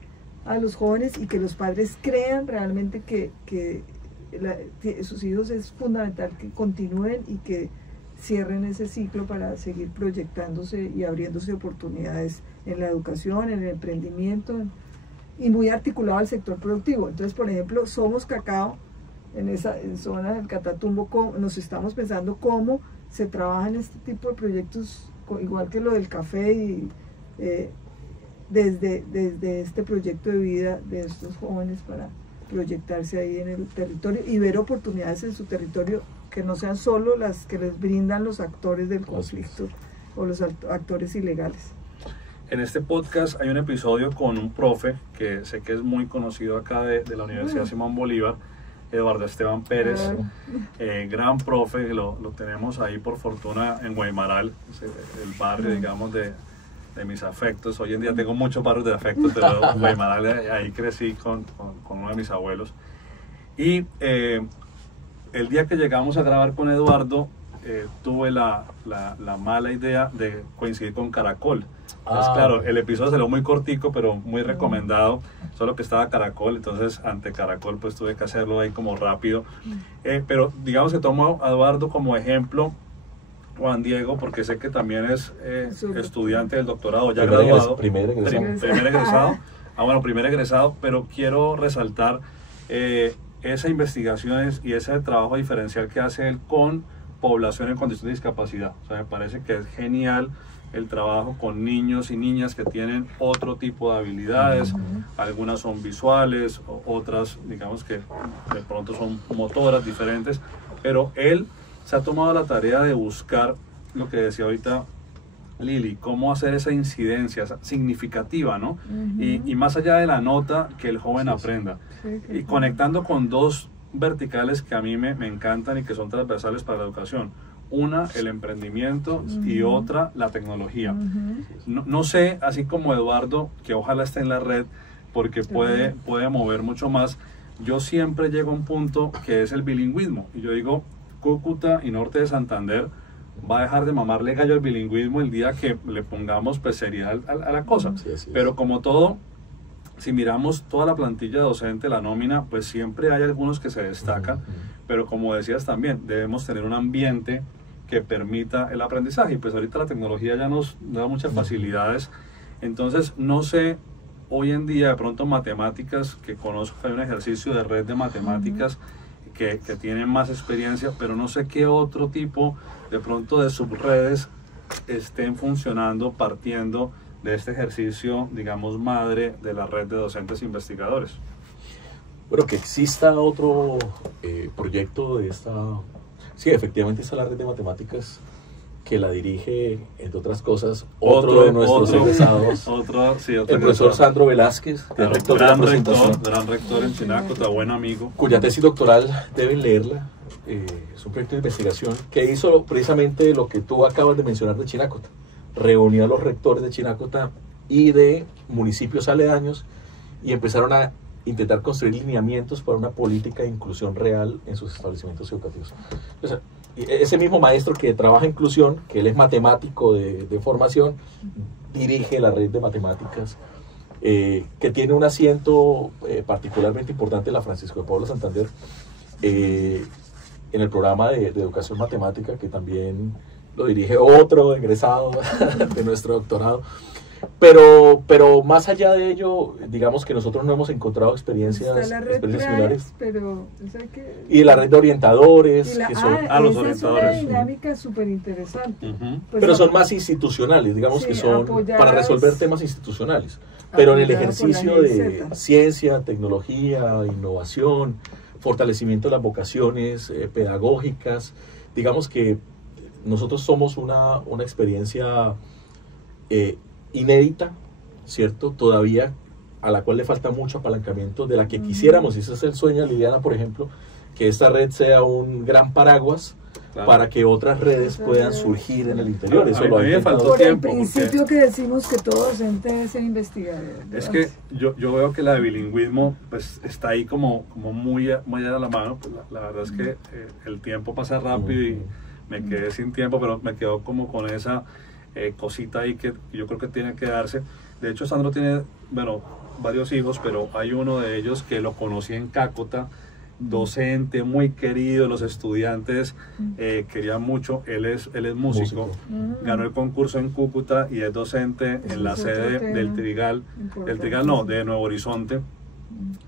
a los jóvenes y que los padres crean realmente que sus hijos es fundamental que continúen y que cierren ese ciclo para seguir proyectándose y abriéndose oportunidades en la educación, en el emprendimiento, y muy articulado al sector productivo. Entonces, por ejemplo, Somos Cacao, en zona del Catatumbo, nos estamos pensando cómo se trabaja en este tipo de proyectos, igual que lo del café, y desde este proyecto de vida de estos jóvenes para proyectarse ahí en el territorio y ver oportunidades en su territorio que no sean solo las que les brindan los actores del conflicto o los actores ilegales. En este podcast hay un episodio con un profe que sé que es muy conocido acá de la Universidad Simón Bolívar, Eduardo Esteban Pérez, gran profe. Lo tenemos ahí por fortuna en Guaymaral, el barrio, digamos, de mis afectos. Hoy en día tengo muchos barrios de afectos, pero Guaymaral, ahí crecí con uno de mis abuelos. Y el día que llegamos a grabar con Eduardo, tuve la mala idea de coincidir con Caracol. Entonces, claro, el episodio salió muy cortico, pero muy recomendado, solo que estaba Caracol, entonces ante Caracol pues tuve que hacerlo ahí como rápido. Pero digamos que tomo a Eduardo como ejemplo, Juan Diego, porque sé que también es estudiante del doctorado, ya graduado, primer egresado. primer egresado. bueno, primer egresado, pero quiero resaltar esas investigaciones y ese trabajo diferencial que hace él con población en condición de discapacidad. O sea, me parece que es genial el trabajo con niños y niñas que tienen otro tipo de habilidades, algunas son visuales, otras digamos que de pronto son motoras diferentes, pero él se ha tomado la tarea de buscar lo que decía ahorita Lili, cómo hacer esa incidencia significativa, ¿no? Y más allá de la nota, que el joven aprenda. Y conectando con dos verticales que a mí me encantan y que son transversales para la educación. Una, el emprendimiento y otra, la tecnología. No sé, así como Eduardo, que ojalá esté en la red porque puede mover mucho más, yo siempre llego a un punto que es el bilingüismo. Y yo digo, Cúcuta y Norte de Santander va a dejar de mamarle gallo al bilingüismo el día que le pongamos pues seriedad a la cosa. Pero como todo, si miramos toda la plantilla docente, la nómina, pues siempre hay algunos que se destacan, pero como decías también, debemos tener un ambiente que permita el aprendizaje, y pues ahorita la tecnología ya nos da muchas facilidades. Entonces no sé, hoy en día de pronto matemáticas, que conozco que hay un ejercicio de red de matemáticas que tienen más experiencia, pero no sé qué otro tipo de pronto de subredes estén funcionando partiendo de este ejercicio, digamos, madre de la red de docentes e investigadores. Bueno, que exista otro proyecto de esta... Sí, efectivamente está la red de matemáticas que la dirige, entre otras cosas, otro de nuestros egresados, el profesor Sandro Velázquez, que es rector de la presentación. Gran rector en Chinacota, buen amigo. Cuya tesis doctoral deben leerla. Es un proyecto de investigación que hizo precisamente lo que tú acabas de mencionar de Chinacota. Reunió a los rectores de Chinacota y de municipios aledaños y empezaron a intentar construir lineamientos para una política de inclusión real en sus establecimientos educativos. O sea, ese mismo maestro que trabaja inclusión, que él es matemático de formación, dirige la red de matemáticas, que tiene un asiento particularmente importante en la Francisco de Paula Santander, en el programa de educación matemática, que también lo dirige otro egresado de nuestro doctorado. Pero más allá de ello, digamos que nosotros no hemos encontrado experiencias similares. Pero, y la red de orientadores, que son los orientadores. Es una dinámica súper interesante. Pues pero son más institucionales, digamos, que son para resolver temas institucionales. Pero en el ejercicio de ciencia, tecnología, innovación, fortalecimiento de las vocaciones pedagógicas, digamos que nosotros somos una experiencia inédita, ¿cierto? Todavía a la cual le falta mucho apalancamiento, de la que quisiéramos, y ese es el sueño de Liliana, por ejemplo, que esta red sea un gran paraguas para que otras redes puedan surgir en el interior. Eso lo hay por el principio que decimos que todo docente debe ser investigador. Es que yo veo que la de bilingüismo pues está ahí como muy a la mano. Pues la verdad es que el tiempo pasa rápido y me quedé sin tiempo, pero me quedo como con esa cosita ahí que yo creo que tiene que darse. De hecho, Sandro tiene, bueno, varios hijos, pero hay uno de ellos que lo conocí en Cácota, docente, muy querido, los estudiantes querían mucho. Él es músico, ganó el concurso en Cúcuta y es docente en la sede del Trigal, de Nuevo Horizonte,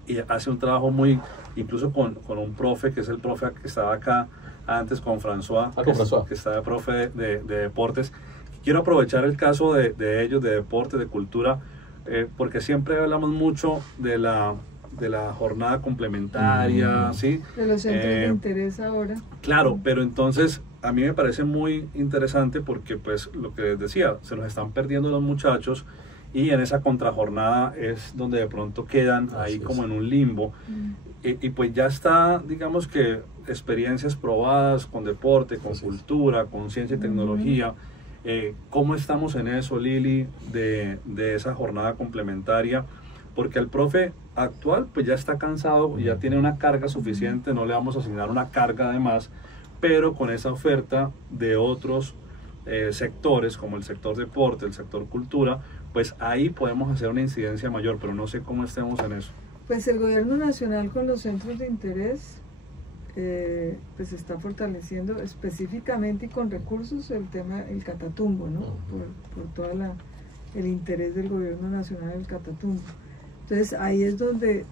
y hace un trabajo muy, incluso con un profe, que es el profe que estaba acá antes, con François, que está de profe de deportes. Quiero aprovechar el caso de ellos, de deporte, de cultura, porque siempre hablamos mucho de la jornada complementaria, ¿sí? De los centros de interés ahora. Claro, pero entonces a mí me parece muy interesante porque, pues, lo que les decía, se nos están perdiendo los muchachos y en esa contrajornada es donde de pronto quedan ahí como en un limbo. Y pues ya está, digamos que, experiencias probadas con deporte, con cultura, con ciencia y tecnología. ¿Cómo estamos en eso, Lili, de esa jornada complementaria? Porque el profe actual pues ya está cansado, ya tiene una carga suficiente, no le vamos a asignar una carga de más, pero con esa oferta de otros sectores, como el sector deporte, el sector cultura, pues ahí podemos hacer una incidencia mayor, pero no sé cómo estemos en eso. Pues el gobierno nacional con los centros de interés pues está fortaleciendo específicamente y con recursos el tema, el Catatumbo, ¿no? Por todo el interés del gobierno nacional en el Catatumbo. Entonces ahí es donde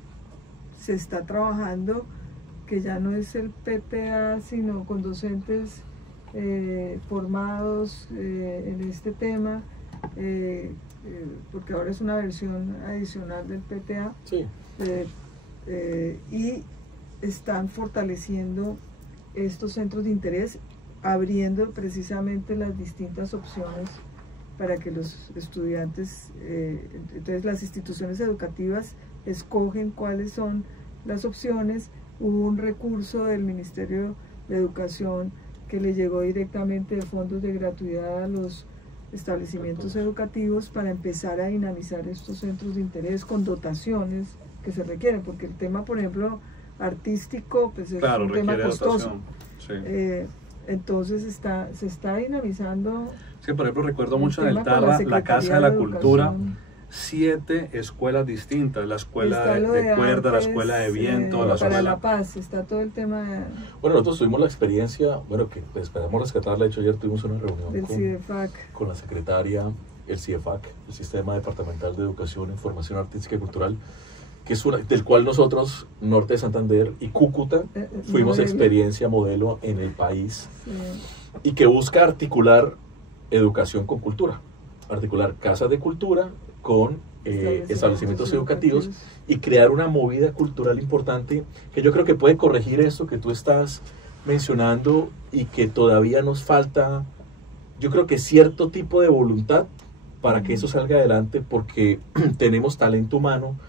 se está trabajando, que ya no es el PTA, sino con docentes formados en este tema, porque ahora es una versión adicional del PTA, Sí. Y están fortaleciendo estos centros de interés, abriendo precisamente las distintas opciones para que los estudiantes, entonces las instituciones educativas escogen cuáles son las opciones. Hubo un recurso del Ministerio de Educación que le llegó directamente de fondos de gratuidad a los establecimientos educativos para empezar a dinamizar estos centros de interés con dotaciones que se requieren, porque el tema, por ejemplo, artístico, pues es un tema costoso. Sí. Entonces se está dinamizando. Sí, por ejemplo, recuerdo mucho en el Tarra, la Casa de la Cultura, 7 escuelas distintas, la escuela de cuerda, la escuela de viento, la escuela para la paz, está todo el tema Bueno, nosotros tuvimos la experiencia, bueno, que pues, esperamos rescatarla. De hecho, ayer tuvimos una reunión del CIEFAC con la secretaria, el CIEFAC, el Sistema Departamental de Educación, Información Artística y Cultural, que es del cual nosotros, Norte de Santander y Cúcuta, fuimos experiencia modelo en el país, y que busca articular educación con cultura, articular casas de cultura con establecimientos educativos y crear una movida cultural importante que yo creo que puede corregir esto que tú estás mencionando y que todavía nos falta, yo creo que cierto tipo de voluntad para que eso salga adelante, porque tenemos talento humano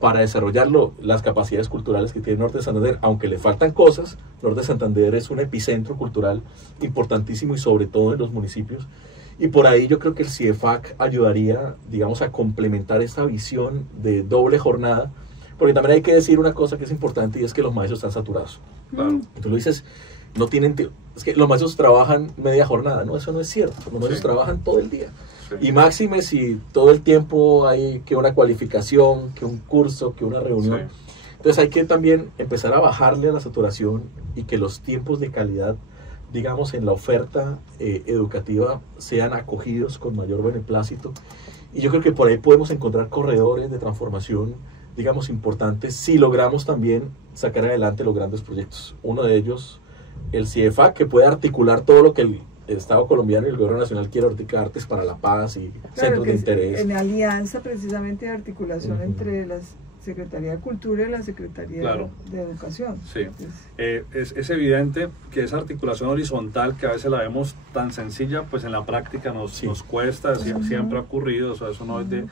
para desarrollarlo, las capacidades culturales que tiene Norte de Santander, aunque le faltan cosas. Norte de Santander es un epicentro cultural importantísimo y sobre todo en los municipios, y por ahí yo creo que el CIEFAC ayudaría, digamos, a complementar esta visión de doble jornada, porque también hay que decir una cosa que es importante, y es que los maestros están saturados. Claro. Y tú lo dices, no tienen, es que los maestros trabajan media jornada, no, eso no es cierto, los maestros trabajan todo el día. Y máxime si todo el tiempo hay que una cualificación, que un curso, que una reunión. Entonces hay que también empezar a bajarle a la saturación y que los tiempos de calidad, digamos, en la oferta educativa sean acogidos con mayor beneplácito. Y yo creo que por ahí podemos encontrar corredores de transformación, digamos, importantes, si logramos también sacar adelante los grandes proyectos. Uno de ellos, el CIEFAC, que puede articular todo lo que el Estado colombiano y el gobierno nacional quiere articular, Artes para la Paz y centros de interés. En alianza precisamente de articulación entre la Secretaría de Cultura y la Secretaría de Educación. Sí, es evidente que esa articulación horizontal, que a veces la vemos tan sencilla, pues en la práctica nos cuesta, siempre ha ocurrido, o sea, eso no es de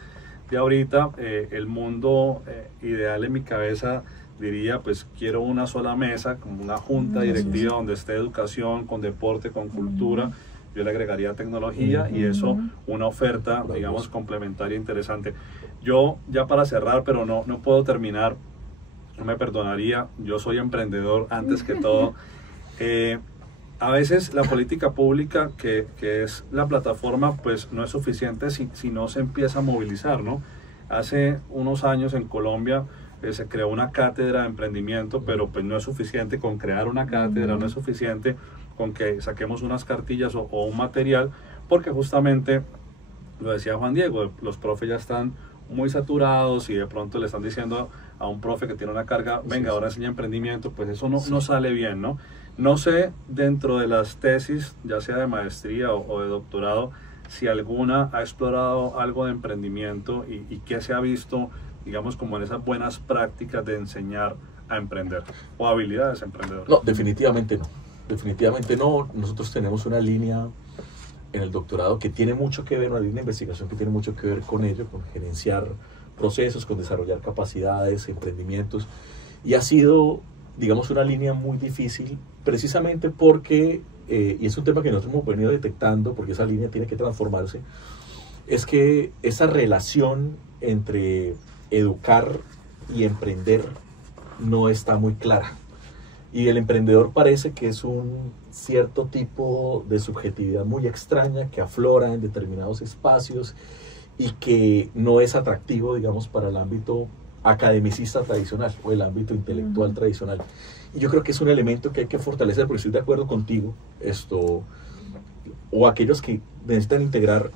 ahorita. El mundo ideal en mi cabeza diría, pues quiero una sola mesa, como una junta directiva donde esté educación, con deporte, con cultura. Yo le agregaría tecnología y eso, una oferta, digamos, complementaria interesante. Yo, ya para cerrar, pero no puedo terminar, no me perdonaría, yo soy emprendedor antes que todo. A veces la política pública, que es la plataforma, pues no es suficiente si no se empieza a movilizar, ¿no? Hace unos años en Colombia se creó una cátedra de emprendimiento, pero pues no es suficiente con crear una cátedra, no es suficiente con que saquemos unas cartillas o un material, porque justamente, lo decía Juan Diego, los profes ya están muy saturados y de pronto le están diciendo a un profe que tiene una carga, venga, ahora enseña emprendimiento, pues eso no sale bien, ¿no? No sé, dentro de las tesis, ya sea de maestría o de doctorado, si alguna ha explorado algo de emprendimiento y qué se ha visto, digamos, como en esas buenas prácticas de enseñar a emprender o habilidades emprendedoras. No, definitivamente no. Definitivamente no. Nosotros tenemos una línea en el doctorado que tiene mucho que ver, una línea de investigación que tiene mucho que ver con ello, con gerenciar procesos, con desarrollar capacidades, emprendimientos. Y ha sido, digamos, una línea muy difícil, precisamente porque, y es un tema que nosotros hemos venido detectando, porque esa línea tiene que transformarse, es que esa relación entre educar y emprender no está muy clara, y el emprendedor parece que es un cierto tipo de subjetividad muy extraña que aflora en determinados espacios y que no es atractivo, digamos, para el ámbito academicista tradicional o el ámbito intelectual tradicional. Y yo creo que es un elemento que hay que fortalecer, porque estoy de acuerdo contigo, o aquellos que necesitan integrar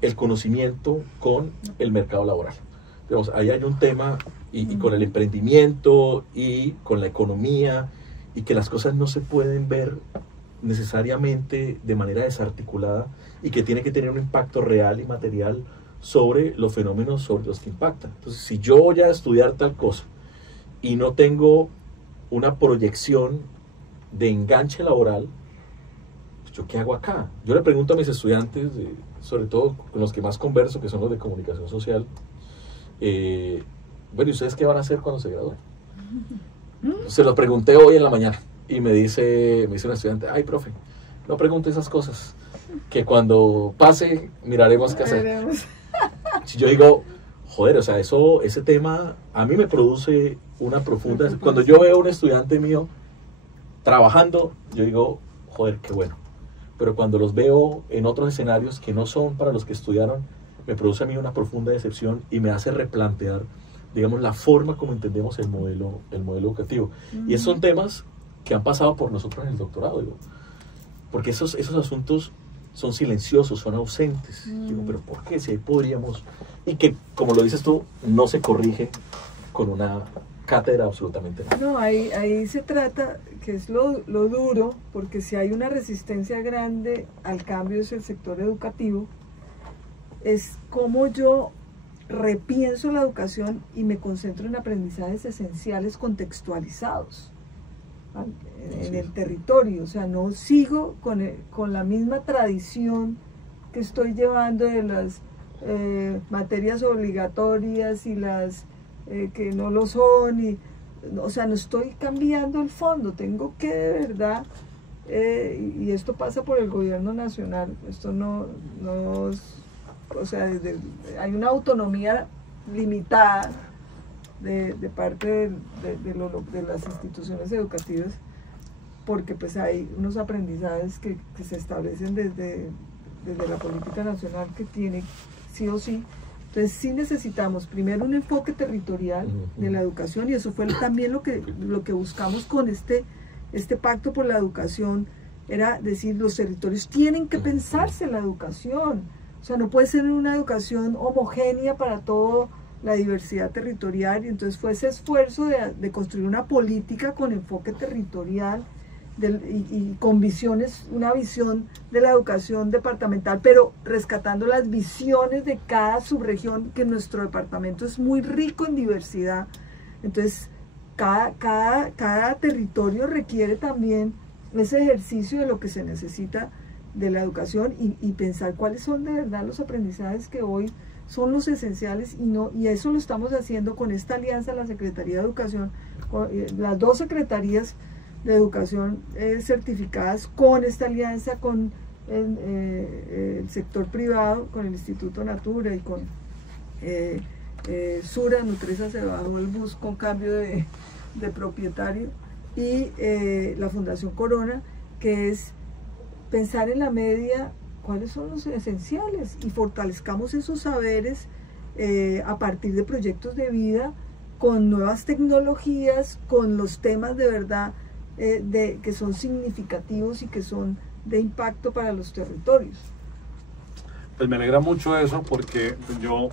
el conocimiento con el mercado laboral. digamos, ahí hay un tema y con el emprendimiento y con la economía, y que las cosas no se pueden ver necesariamente de manera desarticulada, y que tiene que tener un impacto real y material sobre los fenómenos sobre los que impactan. Entonces, si yo voy a estudiar tal cosa y no tengo una proyección de enganche laboral, pues, ¿yo qué hago acá? Yo le pregunto a mis estudiantes, sobre todo con los que más converso, que son los de comunicación social, bueno, ¿y ustedes qué van a hacer cuando se gradúen? Se lo pregunté hoy en la mañana y me dice un estudiante, ay, profe, no pregunte esas cosas, que cuando pase miraremos qué hacer. Si yo digo, joder, o sea, ese tema a mí me produce una profunda... Cuando yo veo a un estudiante mío trabajando, yo digo, joder, qué bueno. Pero cuando los veo en otros escenarios que no son para los que estudiaron, me produce a mí una profunda decepción y me hace replantear, digamos, la forma como entendemos el modelo educativo. Y esos son temas que han pasado por nosotros en el doctorado, digo, porque esos asuntos son silenciosos, son ausentes. Digo, pero ¿por qué? Si ahí podríamos... Y que, como lo dices tú, no se corrige con una cátedra absolutamente nada. No, ahí se trata, que es lo duro, porque si hay una resistencia grande al cambio es el sector educativo, es como yo repienso la educación y me concentro en aprendizajes esenciales contextualizados en el territorio. O sea, no sigo con la misma tradición que estoy llevando de las materias obligatorias y las que no lo son, o sea, no estoy cambiando el fondo. Tengo que de verdad, y esto pasa por el gobierno nacional, esto no o sea, hay una autonomía limitada de parte de las instituciones educativas, porque pues hay unos aprendizajes que se establecen desde la política nacional, que tiene sí o sí. Entonces sí necesitamos primero un enfoque territorial de la educación, y eso fue también lo que buscamos con este pacto por la educación, era decir, los territorios tienen que pensarse la educación. O sea, no puede ser una educación homogénea para toda la diversidad territorial, y entonces fue ese esfuerzo de construir una política con enfoque territorial y con visiones, una visión de la educación departamental, pero rescatando las visiones de cada subregión, que nuestro departamento es muy rico en diversidad. Entonces, cada territorio requiere también ese ejercicio de lo que se necesita de la educación, y pensar cuáles son de verdad los aprendizajes que hoy son los esenciales, y eso lo estamos haciendo con esta alianza, la Secretaría de Educación, las dos secretarías de educación certificadas, con esta alianza con el sector privado, con el Instituto Natura y con Sura. Nutresa se bajó el bus con cambio de propietario, y la Fundación Corona, que es pensar en la media cuáles son los esenciales, y fortalezcamos esos saberes a partir de proyectos de vida, con nuevas tecnologías, con los temas de verdad que son significativos y que son de impacto para los territorios. Pues me alegra mucho eso, porque yo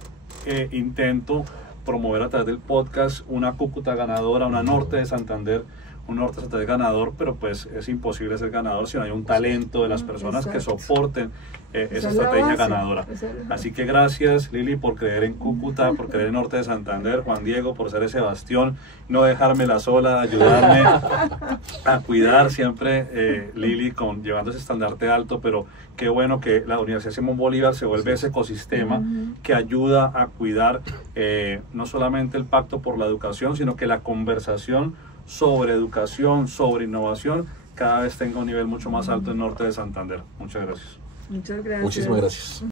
intento promover a través del podcast una Cúcuta ganadora, una Norte de Santander, un Norte de Santander ganador, pero pues es imposible ser ganador si no hay un talento de las personas que soporten esa estrategia ganadora. Así que gracias, Lili, por creer en Cúcuta, por creer en Norte de Santander, Juan Diego, por ser ese bastión, no dejármela sola, ayudarme a cuidar siempre, Lili, llevando ese estandarte alto. Pero qué bueno que la Universidad Simón Bolívar se vuelve ese ecosistema que ayuda a cuidar no solamente el pacto por la educación, sino que la conversación sobre educación, sobre innovación, cada vez tenga un nivel mucho más alto en Norte de Santander. Muchas gracias. Muchas gracias. Muchísimas gracias.